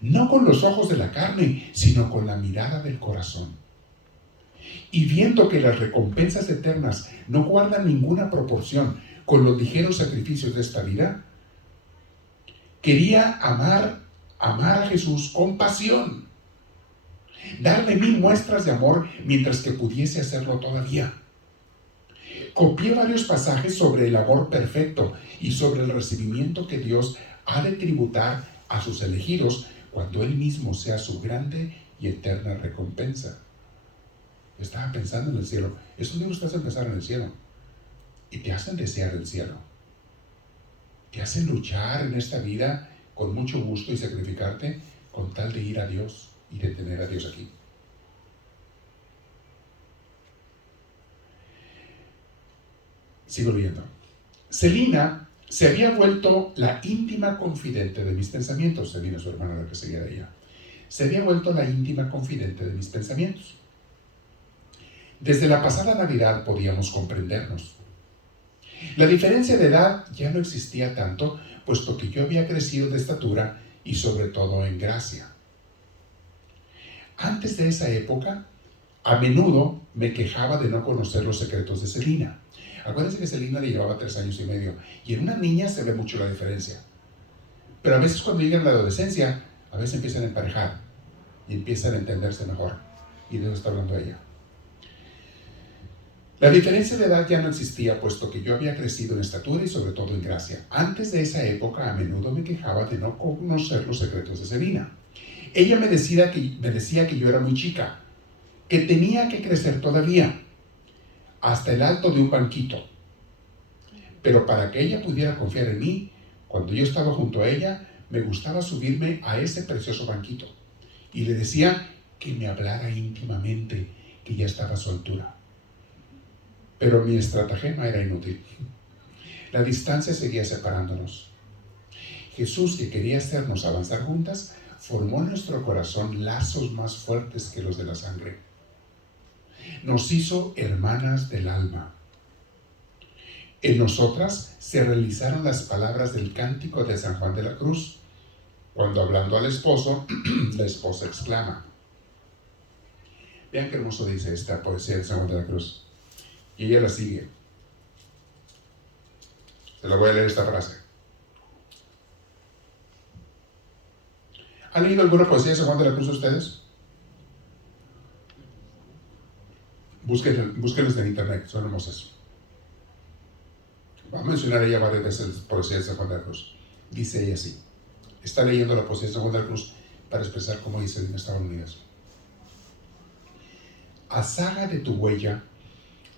No con los ojos de la carne, sino con la mirada del corazón. Y viendo que las recompensas eternas no guardan ninguna proporción con los ligeros sacrificios de esta vida, quería amar a Jesús con pasión, darle 1000 muestras de amor mientras que pudiese hacerlo todavía. Copié varios pasajes sobre el amor perfecto y sobre el recibimiento que Dios ha de tributar a sus elegidos cuando Él mismo sea su grande y eterna recompensa. Estaba pensando en el cielo. Estos libros te hacen pensar en el cielo y te hacen desear el cielo. Te hacen luchar en esta vida con mucho gusto y sacrificarte con tal de ir a Dios y de tener a Dios aquí. Sigo leyendo. Celina se había vuelto la íntima confidente de mis pensamientos. Celina, su hermana, la que seguía de ella. Se había vuelto la íntima confidente de mis pensamientos. Desde la pasada Navidad podíamos comprendernos. La diferencia de edad ya no existía tanto, puesto que yo había crecido de estatura y sobre todo en gracia. Antes de esa época, a menudo me quejaba de no conocer los secretos de Celina. Acuérdense que Celina le llevaba 3 años y medio, y en una niña se ve mucho la diferencia. Pero a veces cuando llegan a la adolescencia, a veces empiezan a emparejar y empiezan a entenderse mejor. Y de eso está hablando ella. La diferencia de edad ya no existía, puesto que yo había crecido en estatura y sobre todo en gracia. Antes de esa época, a menudo me quejaba de no conocer los secretos de Celina. Ella me decía que yo era muy chica, que tenía que crecer todavía, hasta el alto de un banquito. Pero para que ella pudiera confiar en mí, cuando yo estaba junto a ella, me gustaba subirme a ese precioso banquito. Y le decía que me hablara íntimamente, que ya estaba a su altura. Pero mi estratagema era inútil. La distancia seguía separándonos. Jesús, que quería hacernos avanzar juntas, formó en nuestro corazón lazos más fuertes que los de la sangre. Nos hizo hermanas del alma. En nosotras se realizaron las palabras del cántico de San Juan de la Cruz. Cuando hablando al esposo, la esposa exclama. Vean qué hermoso dice esta poesía de San Juan de la Cruz. Y ella la sigue. Se la voy a leer esta frase. ¿Han leído alguna poesía de San Juan de la Cruz ustedes? Búsquenlas en internet, son hermosas. Va a mencionar ella varias veces poesía de San Juan de la Cruz. Dice ella así. Está leyendo la poesía de San Juan de la Cruz para expresar cómo dice en Estados Unidos. A saga de tu huella,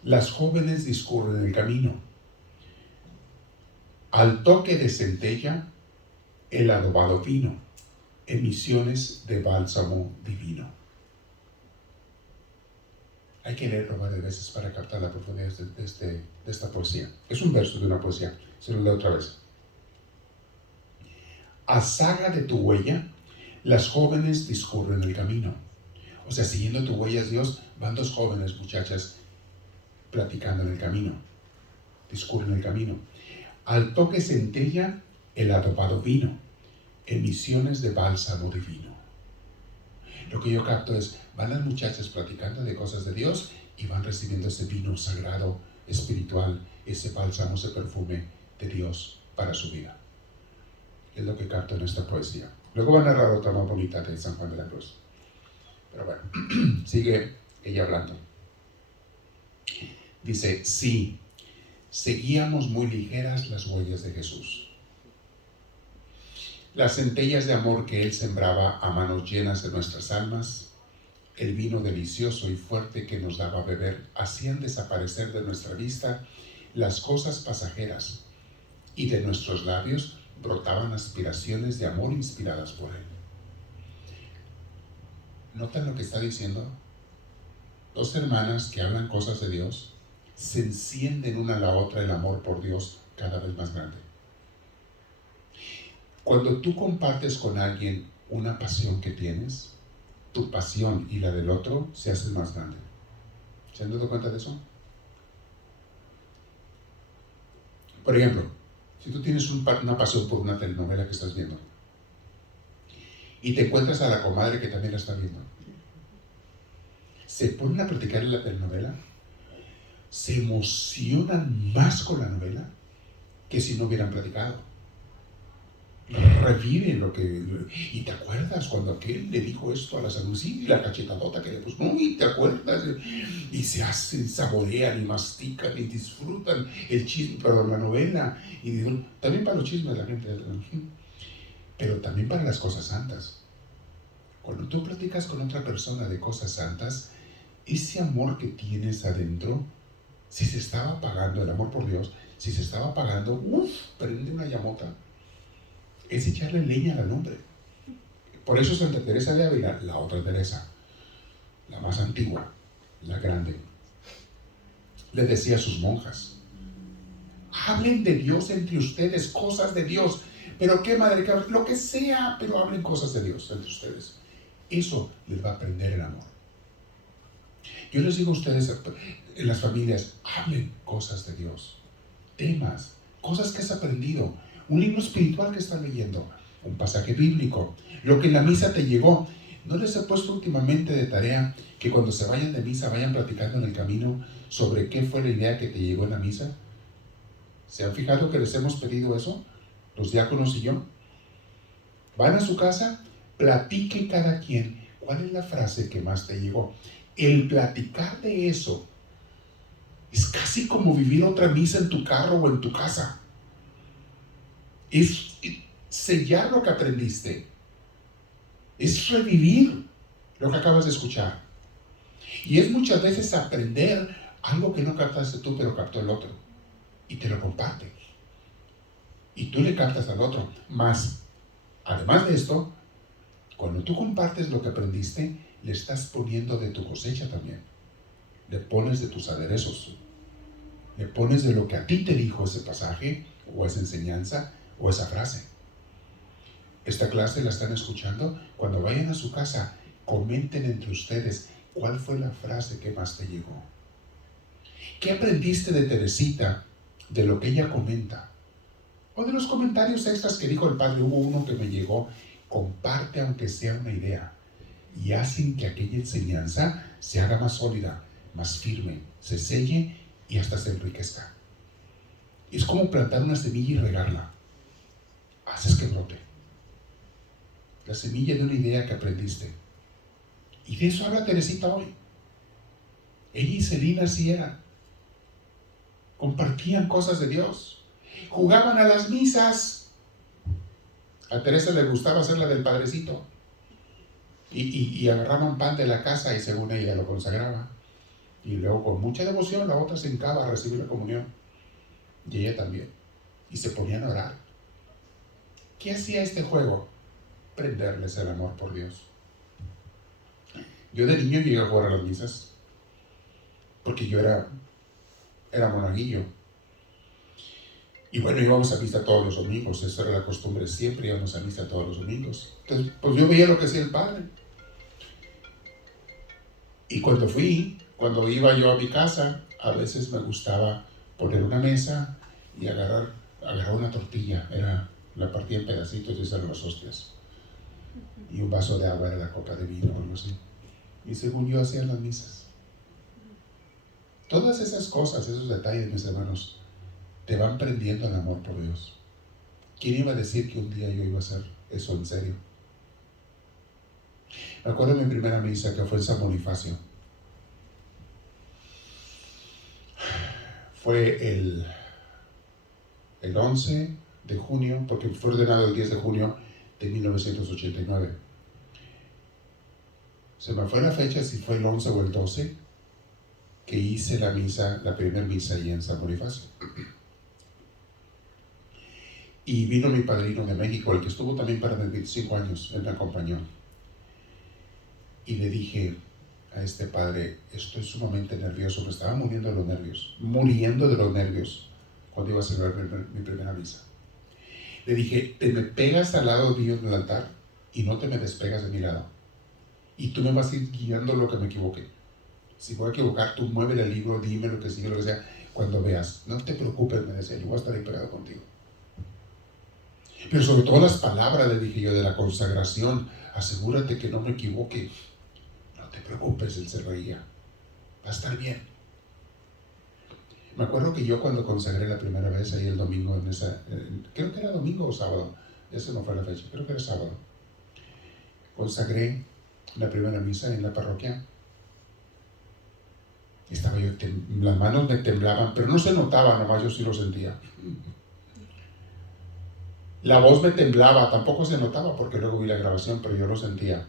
las jóvenes discurren el camino. Al toque de centella, el adobado vino, emisiones de bálsamo divino. Hay que leerlo varias veces para captar la profundidad de esta poesía. Es un verso de una poesía, se lo leo otra vez. A saga de tu huella, las jóvenes discurren el camino. O sea, siguiendo tu huella, Dios, van dos jóvenes muchachas platicando en el camino. Discurren el camino. Al toque centella, el adobado vino, emisiones de bálsamo divino. Lo que yo capto es, van las muchachas platicando de cosas de Dios y van recibiendo ese vino sagrado, espiritual, ese bálsamo, ese perfume de Dios para su vida. Es lo que capto en esta poesía. Luego va a narrar otra más bonita de San Juan de la Cruz. Pero bueno, sigue ella hablando. Dice, sí, seguíamos muy ligeras las huellas de Jesús. Las centellas de amor que Él sembraba a manos llenas de nuestras almas, el vino delicioso y fuerte que nos daba a beber, hacían desaparecer de nuestra vista las cosas pasajeras, y de nuestros labios brotaban aspiraciones de amor inspiradas por Él. ¿Notan lo que está diciendo? Dos hermanas que hablan cosas de Dios, se encienden una a la otra el amor por Dios cada vez más grande. Cuando tú compartes con alguien una pasión que tienes, tu pasión y la del otro se hacen más grande. ¿Se han dado cuenta de eso? Por ejemplo, si tú tienes una pasión por una telenovela que estás viendo y te encuentras a la comadre que también la está viendo, se ponen a platicar en la telenovela, se emocionan más con la novela que si no hubieran platicado. Reviven lo que... Y te acuerdas cuando aquel le dijo esto a la Sanusi y la cachetadota que le puso, no, y te acuerdas, y se hacen, saborean y mastican y disfrutan el chisme, perdón, la novela, y digo, también para los chismes la gente, pero también para las cosas santas. Cuando tú platicas con otra persona de cosas santas, ese amor que tienes adentro, si se estaba apagando, el amor por Dios, si se estaba apagando, prende una llamota. Es echarle leña al hombre. Por eso Santa Teresa de Ávila, la otra Teresa, la más antigua, la grande, le decía a sus monjas, hablen de Dios entre ustedes, cosas de Dios, pero qué madre, lo que sea, pero hablen cosas de Dios entre ustedes. Eso les va a prender el amor. Yo les digo a ustedes, en las familias, hablen cosas de Dios, temas, cosas que has aprendido, un libro espiritual que estás leyendo, un pasaje bíblico, lo que en la misa te llegó. ¿No les he puesto últimamente de tarea que cuando se vayan de misa vayan platicando en el camino sobre qué fue la idea que te llegó en la misa? ¿Se han fijado que les hemos pedido eso? Los diáconos y yo. Van a su casa, platique cada quien cuál es la frase que más te llegó. El platicar de eso es casi como vivir otra misa en tu carro o en tu casa. Es sellar lo que aprendiste. Es revivir lo que acabas de escuchar. Y es muchas veces aprender algo que no captaste tú, pero captó el otro. Y te lo comparte. Y tú le captas al otro. Más, además de esto, cuando tú compartes lo que aprendiste, le estás poniendo de tu cosecha también. Le pones de tus aderezos. Le pones de lo que a ti te dijo ese pasaje, o esa enseñanza, o esa frase. Esta clase la están escuchando. Cuando vayan a su casa, comenten entre ustedes cuál fue la frase que más te llegó. ¿Qué aprendiste de Teresita, de lo que ella comenta? O de los comentarios extras que dijo el padre. Hubo uno que me llegó comparte aunque sea una idea y hacen que aquella enseñanza se haga más sólida, más firme, se selle y hasta se enriquezca. Es como plantar una semilla y regarla. Haces que brote. La semilla de una idea que aprendiste. Y de eso habla Teresita hoy. Ella y Celina así eran. Compartían cosas de Dios. Jugaban a las misas. A Teresa le gustaba hacer la del Padrecito. Y agarraban pan de la casa y según ella lo consagraba. Y luego con mucha devoción la otra se hincaba a recibir la comunión. Y ella también. Y se ponían a orar. ¿Qué hacía este juego? Prenderles el amor por Dios. Yo de niño llegué a jugar a las misas. Porque yo era monaguillo. Y bueno, íbamos a misa todos los domingos. Esa era la costumbre. Siempre íbamos a misa todos los domingos. Entonces, pues yo veía lo que hacía el padre. Y cuando iba yo a mi casa, a veces me gustaba poner una mesa y agarrar una tortilla. La partía en pedacitos y esas eran las hostias. Y un vaso de agua era la copa de vino o algo así. Y según yo hacían las misas. Todas esas cosas, esos detalles, mis hermanos, te van prendiendo el amor por Dios. ¿Quién iba a decir que un día yo iba a hacer eso en serio? Me acuerdo de mi primera misa, que fue en San Bonifacio. Fue el 11 de junio, porque fue ordenado el 10 de junio de 1989. Se me fue la fecha si fue el 11 o el 12 que hice la misa, la primera misa allí en San Bonifacio. Y vino mi padrino de México, el que estuvo también para mis 25 años, él me acompañó. Y le dije a este padre, estoy sumamente nervioso, me estaba muriendo de los nervios, cuando iba a celebrar mi primera misa. Le dije, te me pegas al lado mío en el altar y no te me despegas de mi lado. Y tú me vas a ir guiando lo que me equivoque. Si voy a equivocar, tú muévele el libro, dime lo que sigue, lo que sea, cuando veas. No te preocupes, me decía, yo voy a estar ahí pegado contigo. Pero sobre todo las palabras, le dije yo, de la consagración, asegúrate que no me equivoque. No te preocupes, él se reía. Va a estar bien. Me acuerdo que yo cuando consagré la primera vez ahí el domingo, creo que era domingo o sábado, esa no fue la fecha, creo que era sábado. Consagré la primera misa en la parroquia. Estaba yo, las manos me temblaban, pero no se notaba, nomás yo sí lo sentía. La voz me temblaba, tampoco se notaba porque luego vi la grabación, pero yo lo sentía.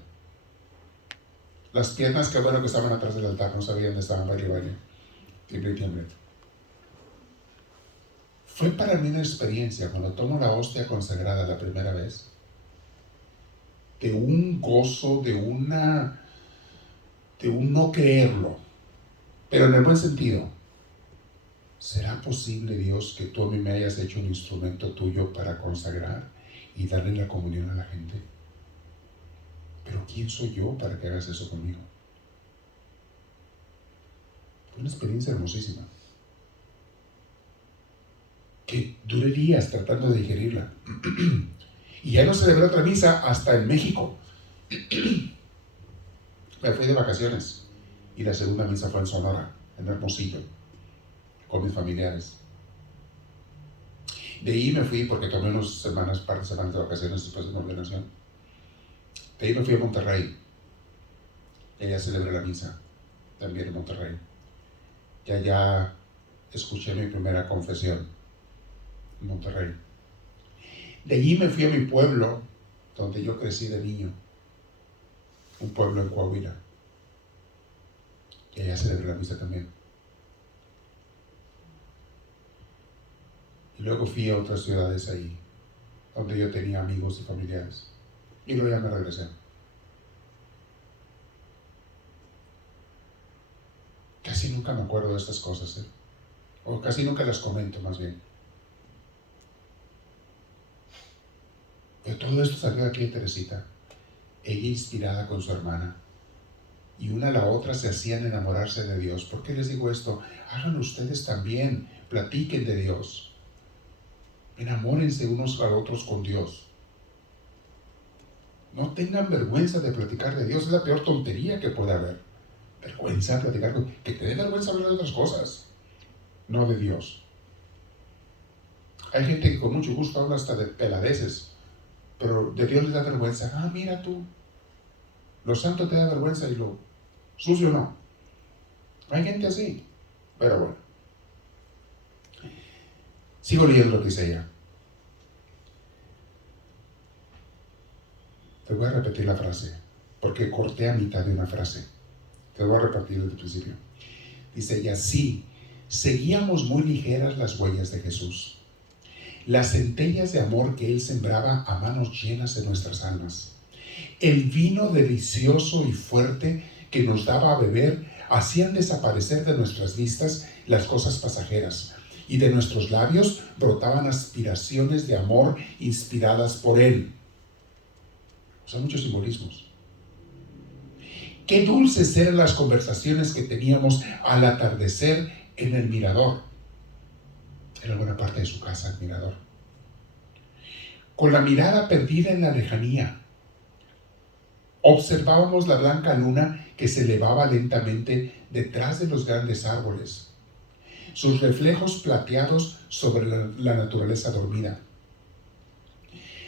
Las piernas, qué bueno que estaban atrás del altar, no sabían dónde estaban, baile. Tiemble, tiemble. Fue para mí una experiencia, cuando tomo la hostia consagrada la primera vez, de un gozo, de un no creerlo, pero en el buen sentido. ¿Será posible, Dios, que tú a mí me hayas hecho un instrumento tuyo para consagrar y darle la comunión a la gente? Pero ¿quién soy yo para que hagas eso conmigo? Fue una experiencia hermosísima, que duré días tratando de digerirla. Y ya no celebré otra misa hasta en México. Me fui de vacaciones y la segunda misa fue en Sonora, en Hermosillo, con mis familiares. De ahí me fui porque tomé par de semanas de vacaciones después de mi ordenación. De ahí me fui a Monterrey. Y allá celebré la misa, también en Monterrey. Y allá escuché mi primera confesión, en Monterrey. De allí me fui a mi pueblo, donde yo crecí de niño, un pueblo en Coahuila. Y allá celebré la misa también. Y luego fui a otras ciudades ahí, donde yo tenía amigos y familiares. Y luego ya me regresé. Casi nunca me acuerdo de estas cosas, o casi nunca las comento, más bien. Pero todo esto salió de aquí de Teresita. Ella inspirada con su hermana. Y una a la otra se hacían enamorarse de Dios. ¿Por qué les digo esto? Háganlo ustedes también. Platiquen de Dios. Enamórense unos a otros con Dios. No tengan vergüenza de platicar de Dios. Es la peor tontería que puede haber. Vergüenza de platicar que te dé vergüenza hablar de otras cosas, no de Dios. Hay gente que con mucho gusto habla hasta de peladeces, pero de Dios les da vergüenza. Ah, mira tú, lo santo te da vergüenza y lo sucio no. Hay gente así, pero bueno. Sigo leyendo lo que dice ella. Te voy a repetir la frase, porque corté a mitad de una frase. Te voy a repetir desde el principio. Dice ella, sí, seguíamos muy ligeras las huellas de Jesús. Las centellas de amor que Él sembraba a manos llenas en nuestras almas. El vino delicioso y fuerte que nos daba a beber hacían desaparecer de nuestras vistas las cosas pasajeras, y de nuestros labios brotaban aspiraciones de amor inspiradas por Él. Son muchos simbolismos. Qué dulces eran las conversaciones que teníamos al atardecer en el mirador. Era buena parte de su casa, el mirador. Con la mirada perdida en la lejanía, observábamos la blanca luna que se elevaba lentamente detrás de los grandes árboles, sus reflejos plateados sobre la naturaleza dormida.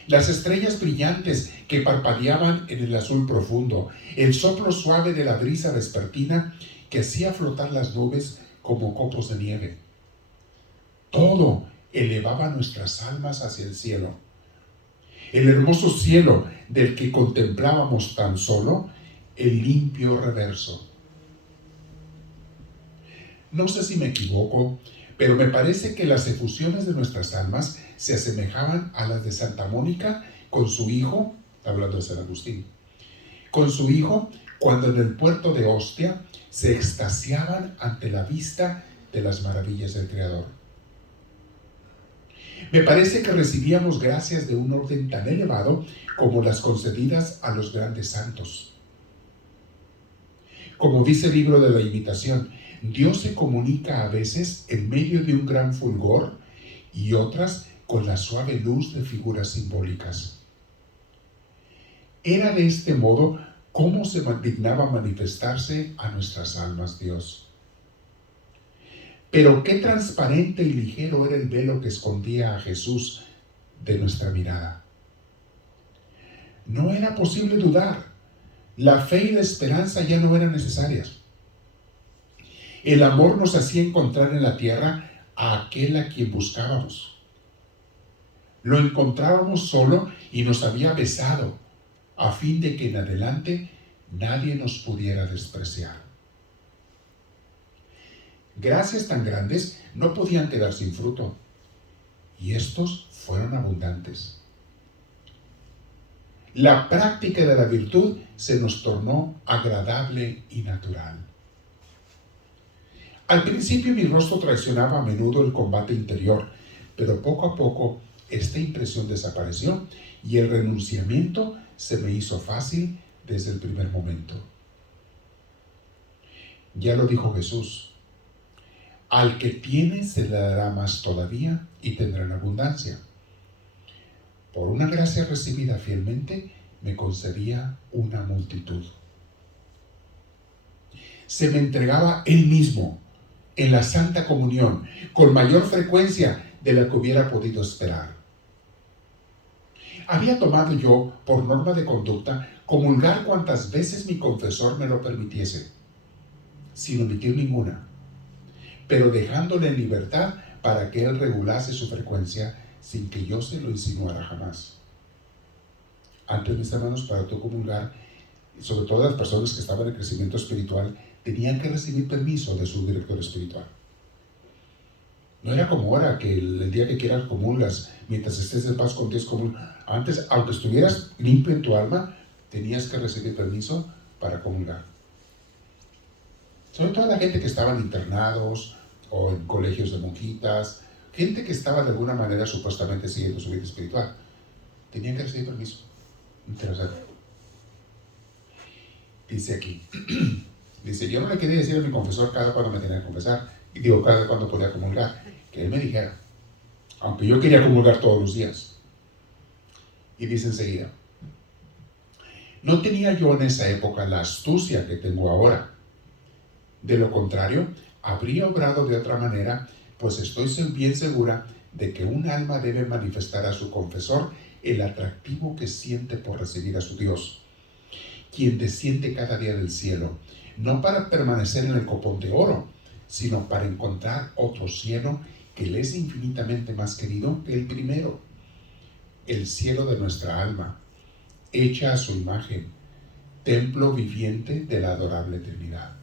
Las estrellas brillantes que parpadeaban en el azul profundo, el soplo suave de la brisa vespertina que hacía flotar las nubes como copos de nieve. Todo elevaba nuestras almas hacia el cielo. El hermoso cielo del que contemplábamos tan solo el limpio reverso. No sé si me equivoco, pero me parece que las efusiones de nuestras almas se asemejaban a las de Santa Mónica con su hijo, hablando de San Agustín, con su hijo cuando en el puerto de Ostia se extasiaban ante la vista de las maravillas del Creador. Me parece que recibíamos gracias de un orden tan elevado como las concedidas a los grandes santos. Como dice el libro de la Imitación, Dios se comunica a veces en medio de un gran fulgor y otras con la suave luz de figuras simbólicas. Era de este modo como se dignaba manifestarse a nuestras almas Dios. Pero qué transparente y ligero era el velo que escondía a Jesús de nuestra mirada. No era posible dudar. La fe y la esperanza ya no eran necesarias. El amor nos hacía encontrar en la tierra a aquel a quien buscábamos. Lo encontrábamos solo y nos había besado, a fin de que en adelante nadie nos pudiera despreciar. Gracias tan grandes no podían quedar sin fruto, y estos fueron abundantes. La práctica de la virtud se nos tornó agradable y natural. Al principio mi rostro traicionaba a menudo el combate interior, pero poco a poco esta impresión desapareció y el renunciamiento se me hizo fácil desde el primer momento. Ya lo dijo Jesús: al que tiene se le dará más todavía y tendrá en abundancia. Por una gracia recibida fielmente, me concedía una multitud. Se me entregaba Él mismo en la Santa Comunión con mayor frecuencia de la que hubiera podido esperar. Había tomado yo por norma de conducta comulgar cuantas veces mi confesor me lo permitiese, sin omitir ninguna, pero dejándole en libertad para que él regulase su frecuencia sin que yo se lo insinuara jamás. Antes, mis hermanos, para tú comulgar, sobre todo las personas que estaban en crecimiento espiritual, tenían que recibir permiso de su director espiritual. No era como ahora, que el día que quieras comulgas, mientras estés en paz con Dios comulgas. Antes, aunque estuvieras limpio en tu alma, tenías que recibir permiso para comulgar. Sobre todo la gente que estaban internados o en colegios de monjitas, gente que estaba de alguna manera supuestamente siguiendo su vida espiritual, tenían que recibir permiso. Interesante. Dice aquí, dice, yo no le quería decir a mi confesor cada cuando me tenía que confesar, y digo cada cuando podía comulgar, que él me dijera, aunque yo quería comulgar todos los días. Y dice enseguida, No tenía yo en esa época la astucia que tengo ahora. De lo contrario, habría obrado de otra manera, pues estoy bien segura de que un alma debe manifestar a su confesor el atractivo que siente por recibir a su Dios, quien desciende cada día del cielo, no para permanecer en el copón de oro, sino para encontrar otro cielo que le es infinitamente más querido que el primero, el cielo de nuestra alma, hecha a su imagen, templo viviente de la adorable Trinidad.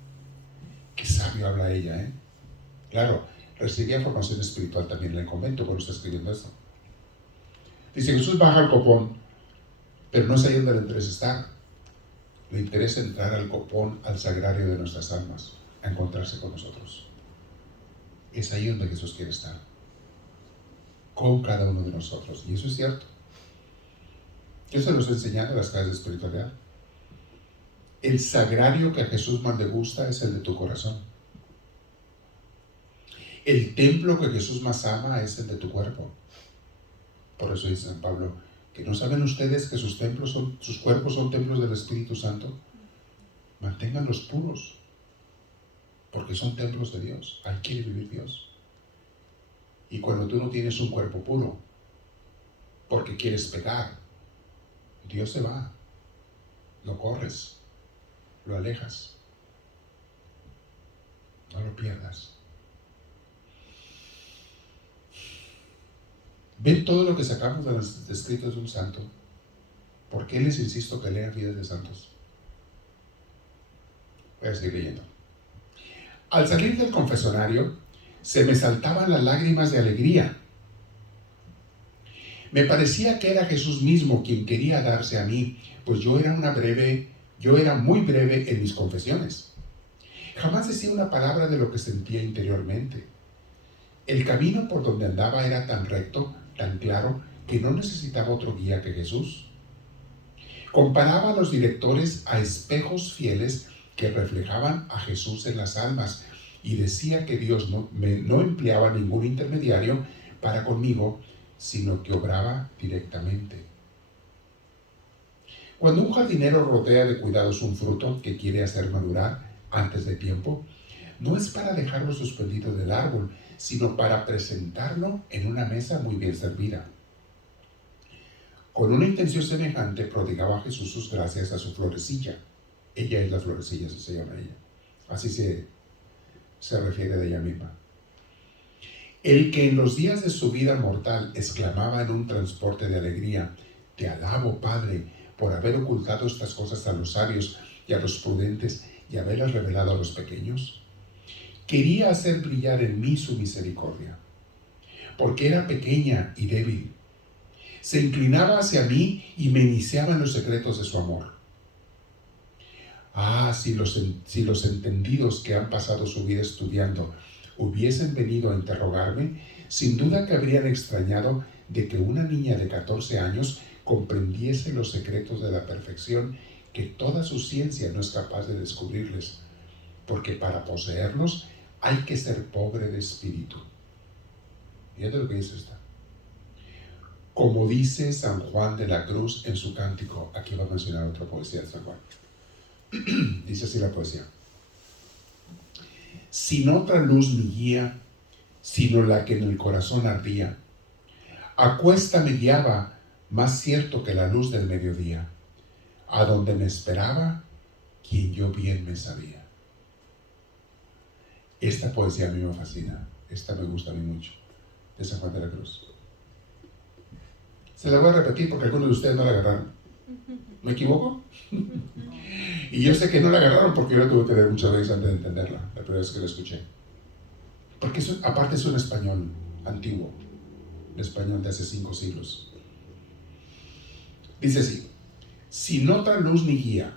Qué sabio habla ella, ¿eh? Claro, recibía formación espiritual también en el convento cuando está escribiendo esto. Dice, Jesús baja al copón, pero no es ahí donde le interesa estar. Le interesa entrar al copón, al sagrario de nuestras almas, a encontrarse con nosotros. Es ahí donde Jesús quiere estar, con cada uno de nosotros. Y eso es cierto. Yo se los he enseñado en las clases de espiritualidad. El sagrario que a Jesús más le gusta es el de tu corazón. El templo que Jesús más ama es el de tu cuerpo. Por eso dice San Pablo, que no saben ustedes que sus cuerpos son templos del Espíritu Santo. Manténganlos puros, porque son templos de Dios. Ahí quiere vivir Dios. Y cuando tú no tienes un cuerpo puro, porque quieres pecar, Dios se va, lo corres, lo alejas. No lo pierdas. Ven todo lo que sacamos de los escritos de un santo. ¿Por qué les insisto que lean vidas de santos? Voy a seguir leyendo. Al salir del confesionario, se me saltaban las lágrimas de alegría. Me parecía que era Jesús mismo quien quería darse a mí, pues yo era muy breve en mis confesiones. Jamás decía una palabra de lo que sentía interiormente. El camino por donde andaba era tan recto, tan claro, que no necesitaba otro guía que Jesús. Comparaba a los directores a espejos fieles que reflejaban a Jesús en las almas y decía que Dios no empleaba ningún intermediario para conmigo, sino que obraba directamente. Cuando un jardinero rodea de cuidados un fruto que quiere hacer madurar antes de tiempo, no es para dejarlo suspendido del árbol, sino para presentarlo en una mesa muy bien servida. Con una intención semejante prodigaba Jesús sus gracias a su florecilla. Ella es la florecilla, así se llama ella. Así se refiere de ella misma. El que en los días de su vida mortal exclamaba en un transporte de alegría, te alabo, Padre, por haber ocultado estas cosas a los sabios y a los prudentes y haberlas revelado a los pequeños. Quería hacer brillar en mí su misericordia, porque era pequeña y débil. Se inclinaba hacia mí y me iniciaba en los secretos de su amor. Ah, si los entendidos que han pasado su vida estudiando hubiesen venido a interrogarme, sin duda que habrían extrañado de que una niña de 14 años comprendiese los secretos de la perfección que toda su ciencia no es capaz de descubrirles, porque para poseerlos hay que ser pobre de espíritu. Fíjate lo que dice esta. Como dice San Juan de la Cruz en su cántico, aquí va a mencionar otra poesía de San Juan. Dice así la poesía. Sin otra luz mi guía, sino la que en el corazón ardía, a cuesta me guiaba, más cierto que la luz del mediodía, a donde me esperaba quien yo bien me sabía. Esta poesía a mí me fascina, esta me gusta a mí mucho, de San Juan de la Cruz. Se la voy a repetir porque algunos de ustedes no la agarraron. ¿Me equivoco? Y yo sé que no la agarraron porque yo la tuve que leer muchas veces antes de entenderla, la primera vez que la escuché. Porque aparte es un español antiguo, un español de hace 5 siglos. Dice así, sin otra luz ni guía,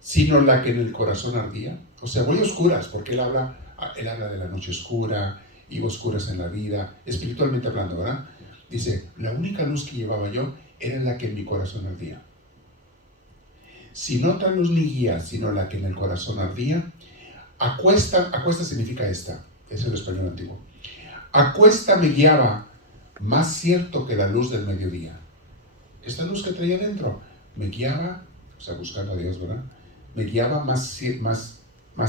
sino la que en el corazón ardía. O sea, voy a oscuras, porque él habla de la noche oscura, y oscuras en la vida, espiritualmente hablando, ¿verdad? Dice, la única luz que llevaba yo era la que en mi corazón ardía. Sin otra luz ni guía, sino la que en el corazón ardía, acuesta significa esta, es el español antiguo. Acuesta me guiaba, más cierto que la luz del mediodía. Esta luz que traía dentro me guiaba o sea, buscando a Dios, ¿verdad? Me guiaba más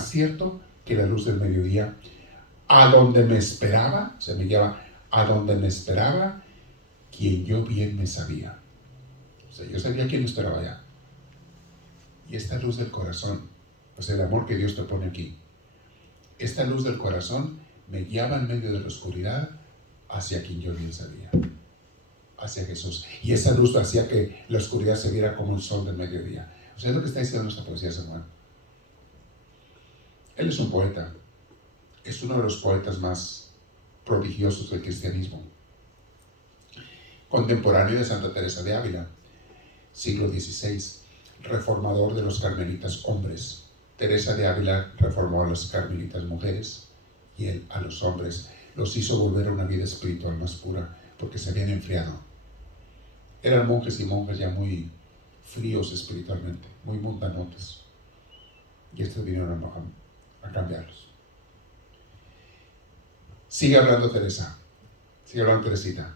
cierto que la luz del mediodía, a donde me esperaba, o sea, me guiaba a donde me esperaba quien yo bien me sabía. O sea, yo sabía quién me esperaba allá. Y esta luz del corazón, pues el amor que Dios te pone aquí, esta luz del corazón me guiaba en medio de la oscuridad hacia quien yo bien sabía, hacia Jesús. Y esa luz hacía que la oscuridad se viera como el sol del mediodía. O sea, es lo que está diciendo nuestra poesía, San Juan. Él es un poeta, es uno de los poetas más prodigiosos del cristianismo, contemporáneo de Santa Teresa de Ávila, siglo XVI, reformador de los carmelitas hombres. Teresa de Ávila reformó a las carmelitas mujeres y él a los hombres. Los hizo volver a una vida espiritual más pura porque se habían enfriado. Eran monjes y monjas ya muy fríos espiritualmente, muy mundanotes. Y estos vinieron a cambiarlos. Sigue hablando Teresa, sigue hablando Teresita.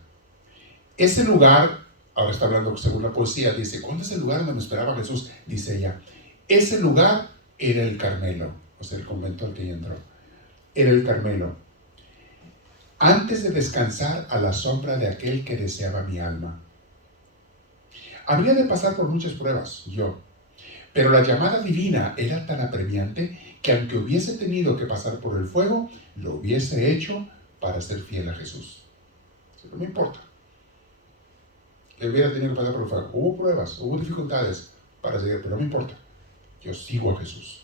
Ese lugar, ahora está hablando según la poesía, dice, ¿cuándo es el lugar donde me esperaba Jesús? Dice ella, ese lugar era el Carmelo, o sea, el convento al que ella entró. Era el Carmelo. Antes de descansar a la sombra de aquel que deseaba mi alma. Habría de pasar por muchas pruebas, yo. Pero la llamada divina era tan apremiante que aunque hubiese tenido que pasar por el fuego, lo hubiese hecho para ser fiel a Jesús. No me importa. Que hubiera tenido que pasar por el fuego. Hubo pruebas, hubo dificultades para seguir, pero no me importa. Yo sigo a Jesús.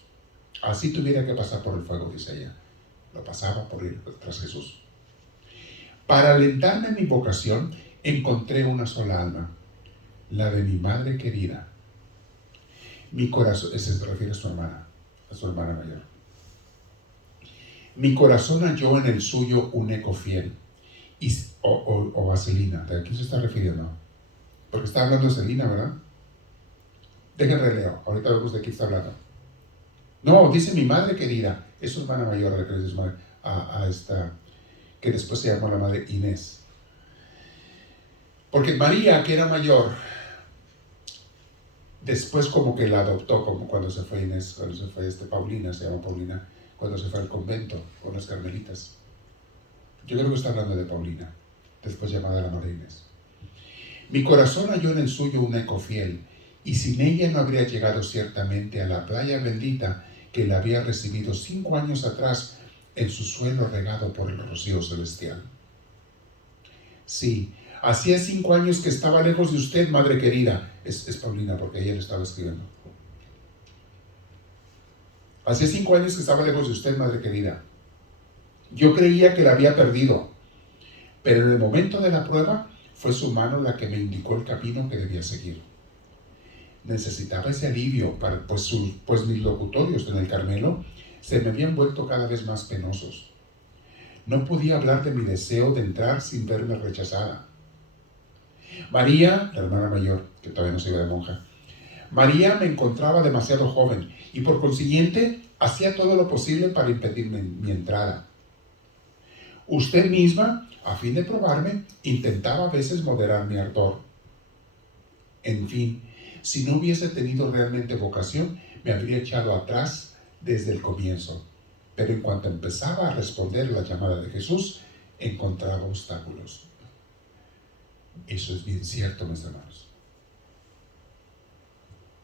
Así tuviera que pasar por el fuego, dice ella. Lo pasaba por ir tras Jesús. Para alentarme en mi vocación, encontré una sola alma, la de mi madre querida. Mi corazón, ese se refiere a su hermana mayor. Mi corazón halló en el suyo un eco fiel, o vaselina. ¿De quién se está refiriendo? Porque está hablando de Selina, ¿verdad? Déjenme releo, ahorita vemos de quién está hablando. No, dice mi madre querida, es su hermana mayor, a la que le dice su madre, a esta, que después se llamó la madre Inés. Porque María, que era mayor, después como que la adoptó, como cuando se fue Inés, cuando se fue Paulina, se llama Paulina, cuando se fue al convento con las carmelitas. Yo creo que está hablando de Paulina, después llamada la madre Inés. Mi corazón halló en el suyo un eco fiel, y sin ella no habría llegado ciertamente a la playa bendita que la había recibido 5 años atrás en su suelo regado por el rocío celestial. Sí, hacía 5 años que estaba lejos de usted, madre querida. Es Paulina, porque ella le estaba escribiendo. Hacía 5 años que estaba lejos de usted, madre querida. Yo creía que la había perdido, pero en el momento de la prueba fue su mano la que me indicó el camino que debía seguir. Necesitaba ese alivio, pues mis locutorios en el Carmelo se me habían vuelto cada vez más penosos. No podía hablar de mi deseo de entrar sin verme rechazada. María, la hermana mayor, que todavía no se iba de monja, María me encontraba demasiado joven y por consiguiente hacía todo lo posible para impedirme mi entrada. Usted misma, a fin de probarme, intentaba a veces moderar mi ardor. En fin, si no hubiese tenido realmente vocación, me habría echado atrás desde el comienzo. Pero en cuanto empezaba a responder la llamada de Jesús, encontraba obstáculos. Eso es bien cierto, mis hermanos.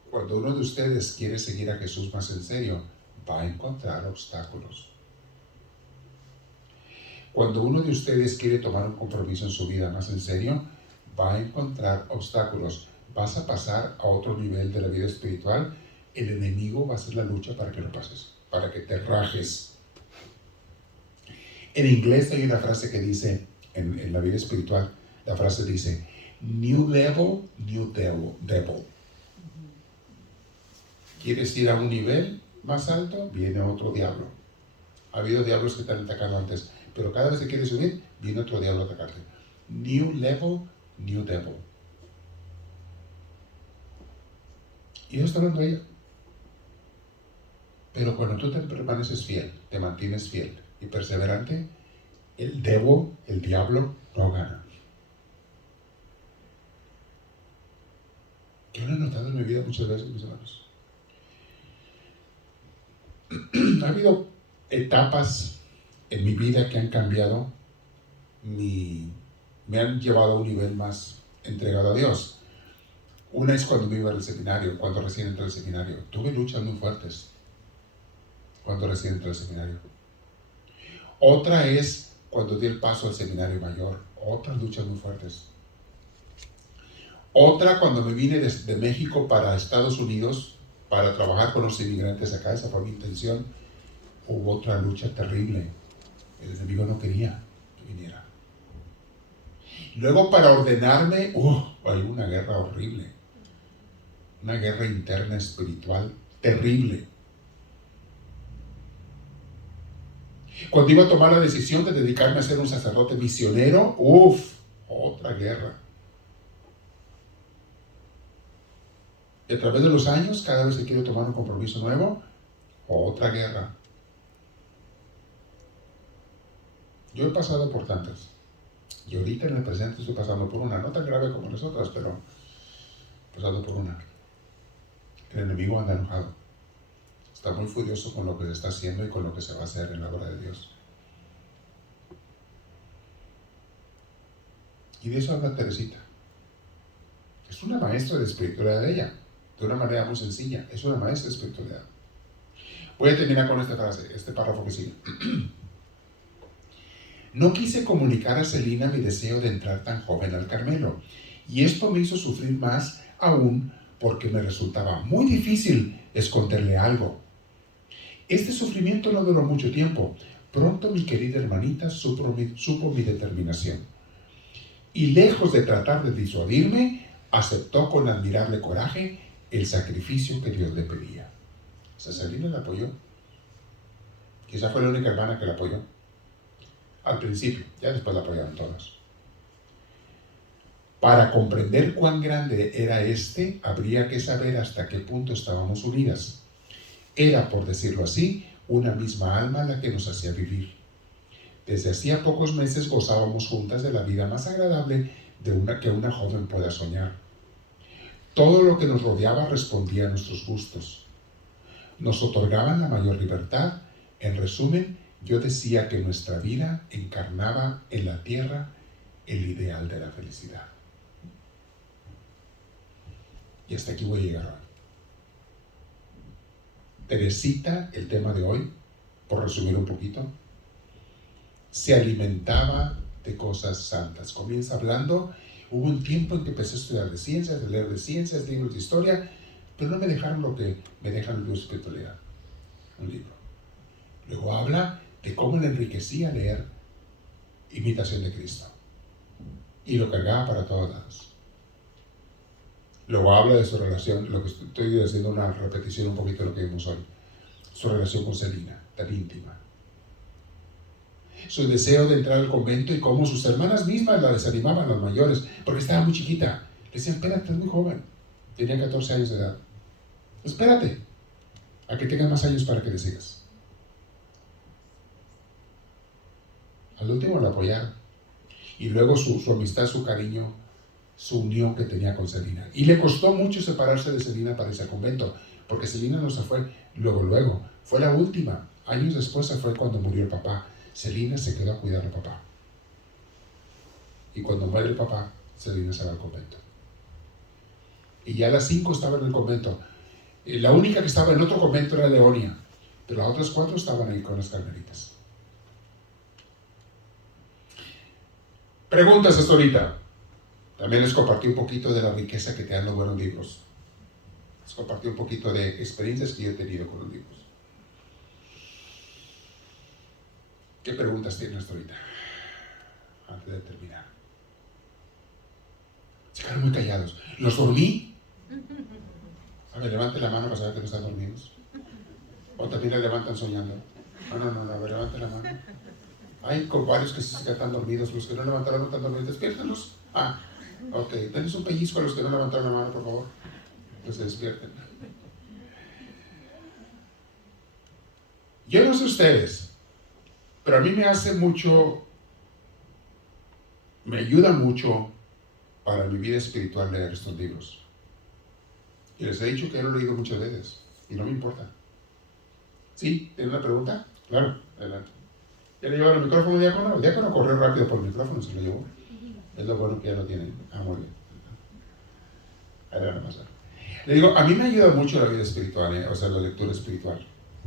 Cuando uno de ustedes quiere seguir a Jesús más en serio, va a encontrar obstáculos. Cuando uno de ustedes quiere tomar un compromiso en su vida más en serio, va a encontrar obstáculos. Vas a pasar a otro nivel de la vida espiritual. El enemigo va a hacer la lucha para que lo pases, para que te rajes. En inglés hay una frase que dice, en la vida espiritual, la frase dice, new level, new devil. ¿Quieres ir a un nivel más alto? Viene otro diablo. Ha habido diablos que te han atacado antes, pero cada vez que quieres subir, viene otro diablo a atacarte. New level, new devil. Y eso está hablando ella. Pero cuando tú te permaneces fiel, te mantienes fiel y perseverante, el diablo, no gana. que yo lo he notado en mi vida muchas veces, mis hermanos. Ha habido etapas en mi vida que han cambiado me han llevado a un nivel más entregado a Dios. Una es cuando me iba al seminario, cuando recién entré al seminario. Tuve luchas muy fuertes cuando recién entré al seminario. Otra es cuando di el paso al seminario mayor. Otras luchas muy fuertes. Otra cuando me vine de México para Estados Unidos para trabajar con los inmigrantes acá. Esa fue mi intención. Hubo otra lucha terrible. El enemigo no quería que viniera. Luego para ordenarme, hay una guerra horrible. Una guerra interna espiritual terrible. Cuando iba a tomar la decisión de dedicarme a ser un sacerdote misionero, otra guerra. Y a través de los años, cada vez que quiero tomar un compromiso nuevo, otra guerra. Yo he pasado por tantas. Y ahorita en el presente estoy pasando por una, no tan grave como las otras, pero he pasado por una. El enemigo anda enojado. Está muy furioso con lo que se está haciendo y con lo que se va a hacer en la obra de Dios. Y de eso habla Teresita. Es una maestra de espiritualidad ella, de una manera muy sencilla. Es una maestra de espiritualidad. Voy a terminar con esta frase, este párrafo que sigue. No quise comunicar a Celina mi deseo de entrar tan joven al Carmelo, y esto me hizo sufrir más aún porque me resultaba muy difícil esconderle algo. Este sufrimiento no duró mucho tiempo. Pronto mi querida hermanita supo mi determinación. Y lejos de tratar de disuadirme, aceptó con admirable coraje el sacrificio que Dios le pedía. Celina la apoyó. Quizá fue la única hermana que la apoyó. Al principio, ya después la apoyaron todas. Para comprender cuán grande era habría que saber hasta qué punto estábamos unidas. Era, por decirlo así, una misma alma la que nos hacía vivir. Desde hacía pocos meses gozábamos juntas de la vida más agradable que una joven pueda soñar. Todo lo que nos rodeaba respondía a nuestros gustos. Nos otorgaban la mayor libertad. En resumen, yo decía que nuestra vida encarnaba en la tierra el ideal de la felicidad. Y hasta aquí voy a llegar hoy. Teresita, el tema de hoy, por resumir un poquito, se alimentaba de cosas santas. Comienza hablando, hubo un tiempo en que empecé a estudiar de ciencias, de leer de ciencias, libros de historia, pero no me dejaron lo que me dejan los libros de espiritualidad, un libro. Luego habla de cómo le enriquecía leer Imitación de Cristo. Y lo cargaba para todos lados. Luego habla de su relación, lo que estoy haciendo una repetición un poquito de lo que vimos hoy. Su relación con Celina, tan íntima. Su deseo de entrar al convento y cómo sus hermanas mismas la desanimaban, las mayores, porque estaba muy chiquita. Le decían, espérate, estás muy joven. Tenía 14 años de edad. Espérate a que tengas más años para que le sigas. Al último la apoyaron. Y luego su amistad, su cariño, su unión que tenía con Celina. Y le costó mucho separarse de Celina para irse al convento, porque Celina no se fue luego. Fue la última. Años después se fue cuando murió el papá. Celina se quedó a cuidar al papá. Y cuando muere el papá, Celina se va al convento. Y ya las 5 estaban en el convento. La única que estaba en otro convento era Leonia, pero las otras 4 estaban ahí con las carmelitas. Preguntas hasta ahorita. También les compartí un poquito de la riqueza que te dan los buenos libros. Les compartí un poquito de experiencias que yo he tenido con los libros. ¿Qué preguntas tienen hasta ahorita? Antes de terminar. Se quedaron muy callados. ¿Los dormí? A ver, levante la mano para saber que no están dormidos. O también la levantan soñando. No, a ver, levante la mano. Hay varios que sí se quedan dormidos. Los que no levantaron no están dormidos. Despiértenlos. Ok. Denles un pellizco a los que no levantaron la mano, por favor. Que se despierten. Yo no sé ustedes, pero a mí me ayuda mucho para mi vida espiritual leer estos libros. Y les he dicho que ya lo he leído muchas veces y no me importa. ¿Sí? ¿Tiene una pregunta? Claro, adelante. ¿Ya le llevaron el micrófono, diácono? El diácono corrió rápido por el micrófono, se lo llevó. Es lo bueno que ya lo tienen. Ah, muy bien. Adelante, más. Le digo, a mí me ayuda mucho la vida espiritual, o sea, la lectura espiritual.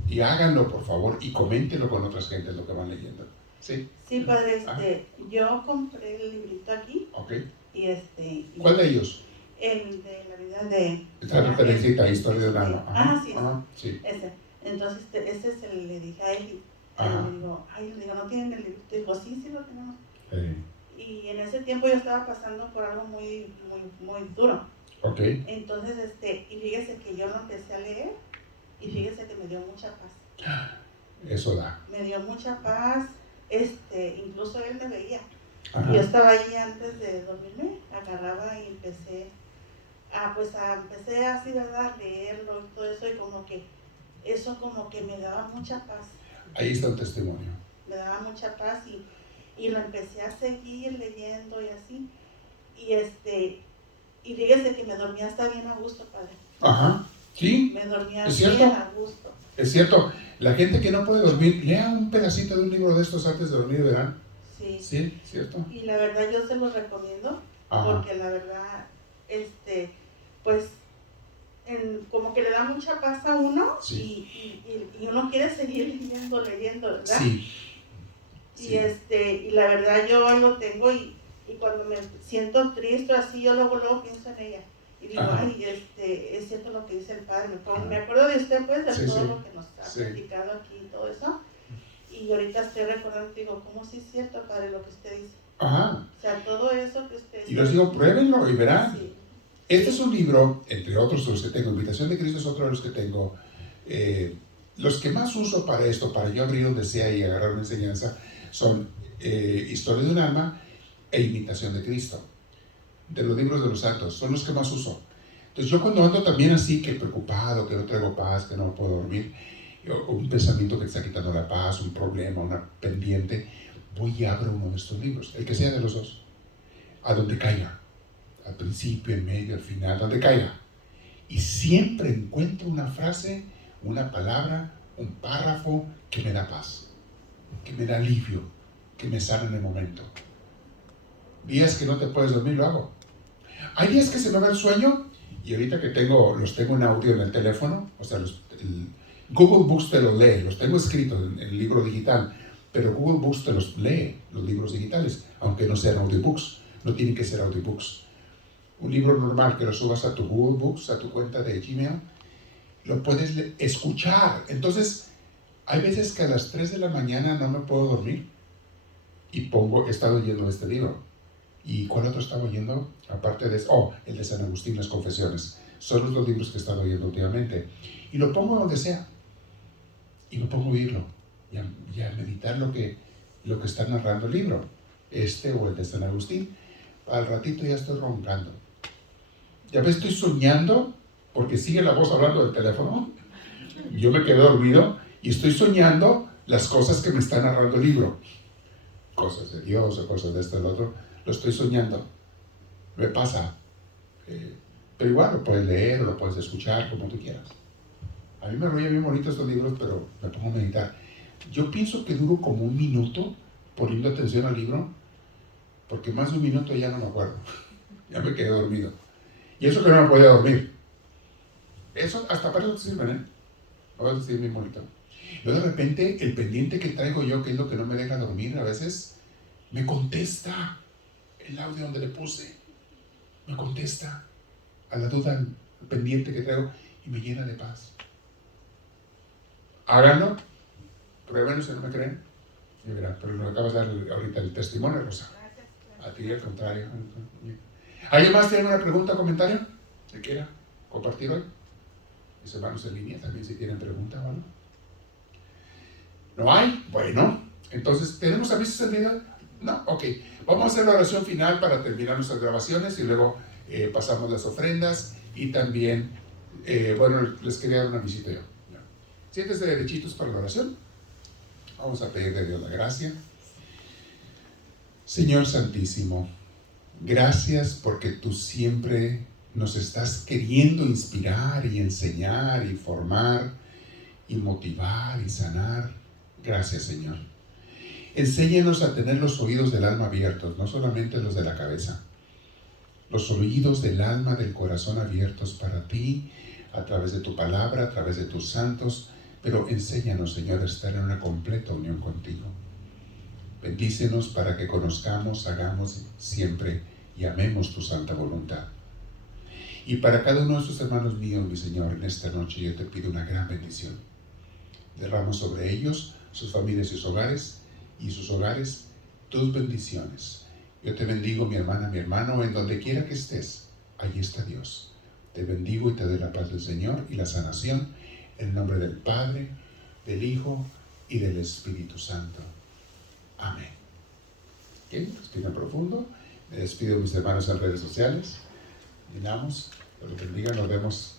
Y háganlo, por favor, y coméntenlo con otras gentes lo que van leyendo. ¿Sí? Sí, padre, yo compré el librito aquí. Ok. Y ¿Cuál de ellos? El de la vida de... Esta referencita, historia de un alma. Sí, sí. Ese. Entonces, ese es el, le dije a él, le digo, ¿no tienen el librito? Dijo, sí lo tenemos. Y en ese tiempo yo estaba pasando por algo muy duro. Ok. Entonces, y fíjese que yo lo empecé a leer y fíjese que me dio mucha paz. Eso da. Me dio mucha paz, incluso él me veía. Ajá. Yo estaba ahí antes de dormirme, agarraba y empecé así, ¿verdad? A leerlo y todo eso, y eso como que me daba mucha paz. Ahí está un testimonio. Me daba mucha paz y lo empecé a seguir leyendo y así. Y fíjese que me dormía hasta bien a gusto, padre. Ajá, sí. Me dormía ¿Es bien cierto? a gusto. Es cierto. La gente que no puede dormir, lea un pedacito de un libro de estos antes de dormir, ¿verán? Sí. Sí, cierto. Y la verdad yo se los recomiendo. Ajá. Porque la verdad, pues, como que le da mucha paz a uno. Sí. Y uno quiere seguir leyendo, ¿verdad? Sí. Y la verdad yo ahí lo tengo y cuando me siento triste o así, yo luego pienso en ella. Y digo, ajá. Ay, es cierto lo que dice el padre. Me acuerdo de usted, pues, de todo lo que nos ha platicado aquí y todo eso. Y ahorita estoy recordando, digo, ¿cómo sí es cierto, padre, lo que usted dice? Ajá. O sea, todo eso que usted dice. Y les digo, pruébenlo y verán. Sí. Este es un libro, entre otros de los que tengo, Invitación de Cristo es otro de los que tengo. Los que más uso para esto, para yo abrir donde sea y agarrar una enseñanza, son Historia de un alma e Imitación de Cristo. De los libros de los santos, son los que más uso. Entonces yo cuando ando también así, que preocupado, que no traigo paz, que no puedo dormir, o un pensamiento que te está quitando la paz, un problema, una pendiente, voy y abro uno de estos libros, el que sea de los dos, a donde caiga, al principio, en medio, al final, donde caiga. Y siempre encuentro una frase, una palabra, un párrafo que me da paz, que me da alivio, que me sana en el momento. Días que no te puedes dormir, lo hago. Hay días que se me va el sueño y ahorita que los tengo en audio en el teléfono, o sea, Google Books te los lee, los tengo escritos en el libro digital, pero Google Books te los lee, los libros digitales, aunque no sean audiobooks, no tienen que ser audiobooks. Un libro normal que lo subas a tu Google Books, a tu cuenta de Gmail, lo puedes escuchar. Entonces, hay veces que a las 3 de la mañana no me puedo dormir y he estado oyendo este libro. ¿Y cuál otro estaba oyendo? Aparte de eso, el de San Agustín, Las Confesiones. Son los dos libros que he estado oyendo últimamente. Y lo pongo donde sea. Y me pongo a oírlo. Y a meditar lo que está narrando el libro. O el de San Agustín. Al ratito ya estoy roncando. Ya me estoy soñando, porque sigue la voz hablando del teléfono. Yo me quedé dormido y estoy soñando las cosas que me está narrando el libro. Cosas de Dios o cosas de esto y del otro. Lo estoy soñando, me pasa, pero igual lo puedes leer o lo puedes escuchar como tú quieras. A mí me arrolla bien bonito estos libros, pero me pongo a meditar. Yo pienso que duro como un minuto poniendo atención al libro, porque más de un minuto ya no me acuerdo, ya me quedé dormido. Y eso que no me podía dormir. Eso hasta para eso te sirven, ¿eh? Lo vas a decir bien bonito. Luego de repente el pendiente que traigo yo, que es lo que no me deja dormir a veces, me contesta. El audio donde le puse me contesta a la duda pendiente que traigo y me llena de paz. Háganlo, pruébenlo si no me creen y verán. Pero nos acabas de dar ahorita el testimonio, Rosa. A ti al contrario. ¿Alguien más tiene una pregunta o comentario que quiera compartir hoy? Mis hermanos en línea también si tienen pregunta o algo. ¿No hay? Bueno, entonces, ¿tenemos avisos en video? No, ok. Vamos a hacer la oración final para terminar nuestras grabaciones y luego pasamos las ofrendas y también, les quería dar una visita yo. Siéntese derechitos para la oración. Vamos a pedirle a Dios la gracia. Señor Santísimo, gracias porque tú siempre nos estás queriendo inspirar y enseñar y formar y motivar y sanar. Gracias, Señor. Enséñanos a tener los oídos del alma abiertos, no solamente los de la cabeza. Los oídos del alma, del corazón abiertos para ti, a través de tu palabra, a través de tus santos, pero enséñanos, Señor, a estar en una completa unión contigo. Bendícenos para que conozcamos, hagamos siempre y amemos tu santa voluntad. Y para cada uno de estos hermanos míos, mi Señor, en esta noche yo te pido una gran bendición. Derrama sobre ellos, sus familias y sus hogares, tus bendiciones. Yo te bendigo, mi hermana, mi hermano, en donde quiera que estés, allí está Dios. Te bendigo y te doy la paz del Señor y la sanación, en nombre del Padre, del Hijo y del Espíritu Santo. Amén. ¿Qué? Respira profundo. Me despido de mis hermanos en redes sociales. Terminamos. Dios los bendiga. Nos vemos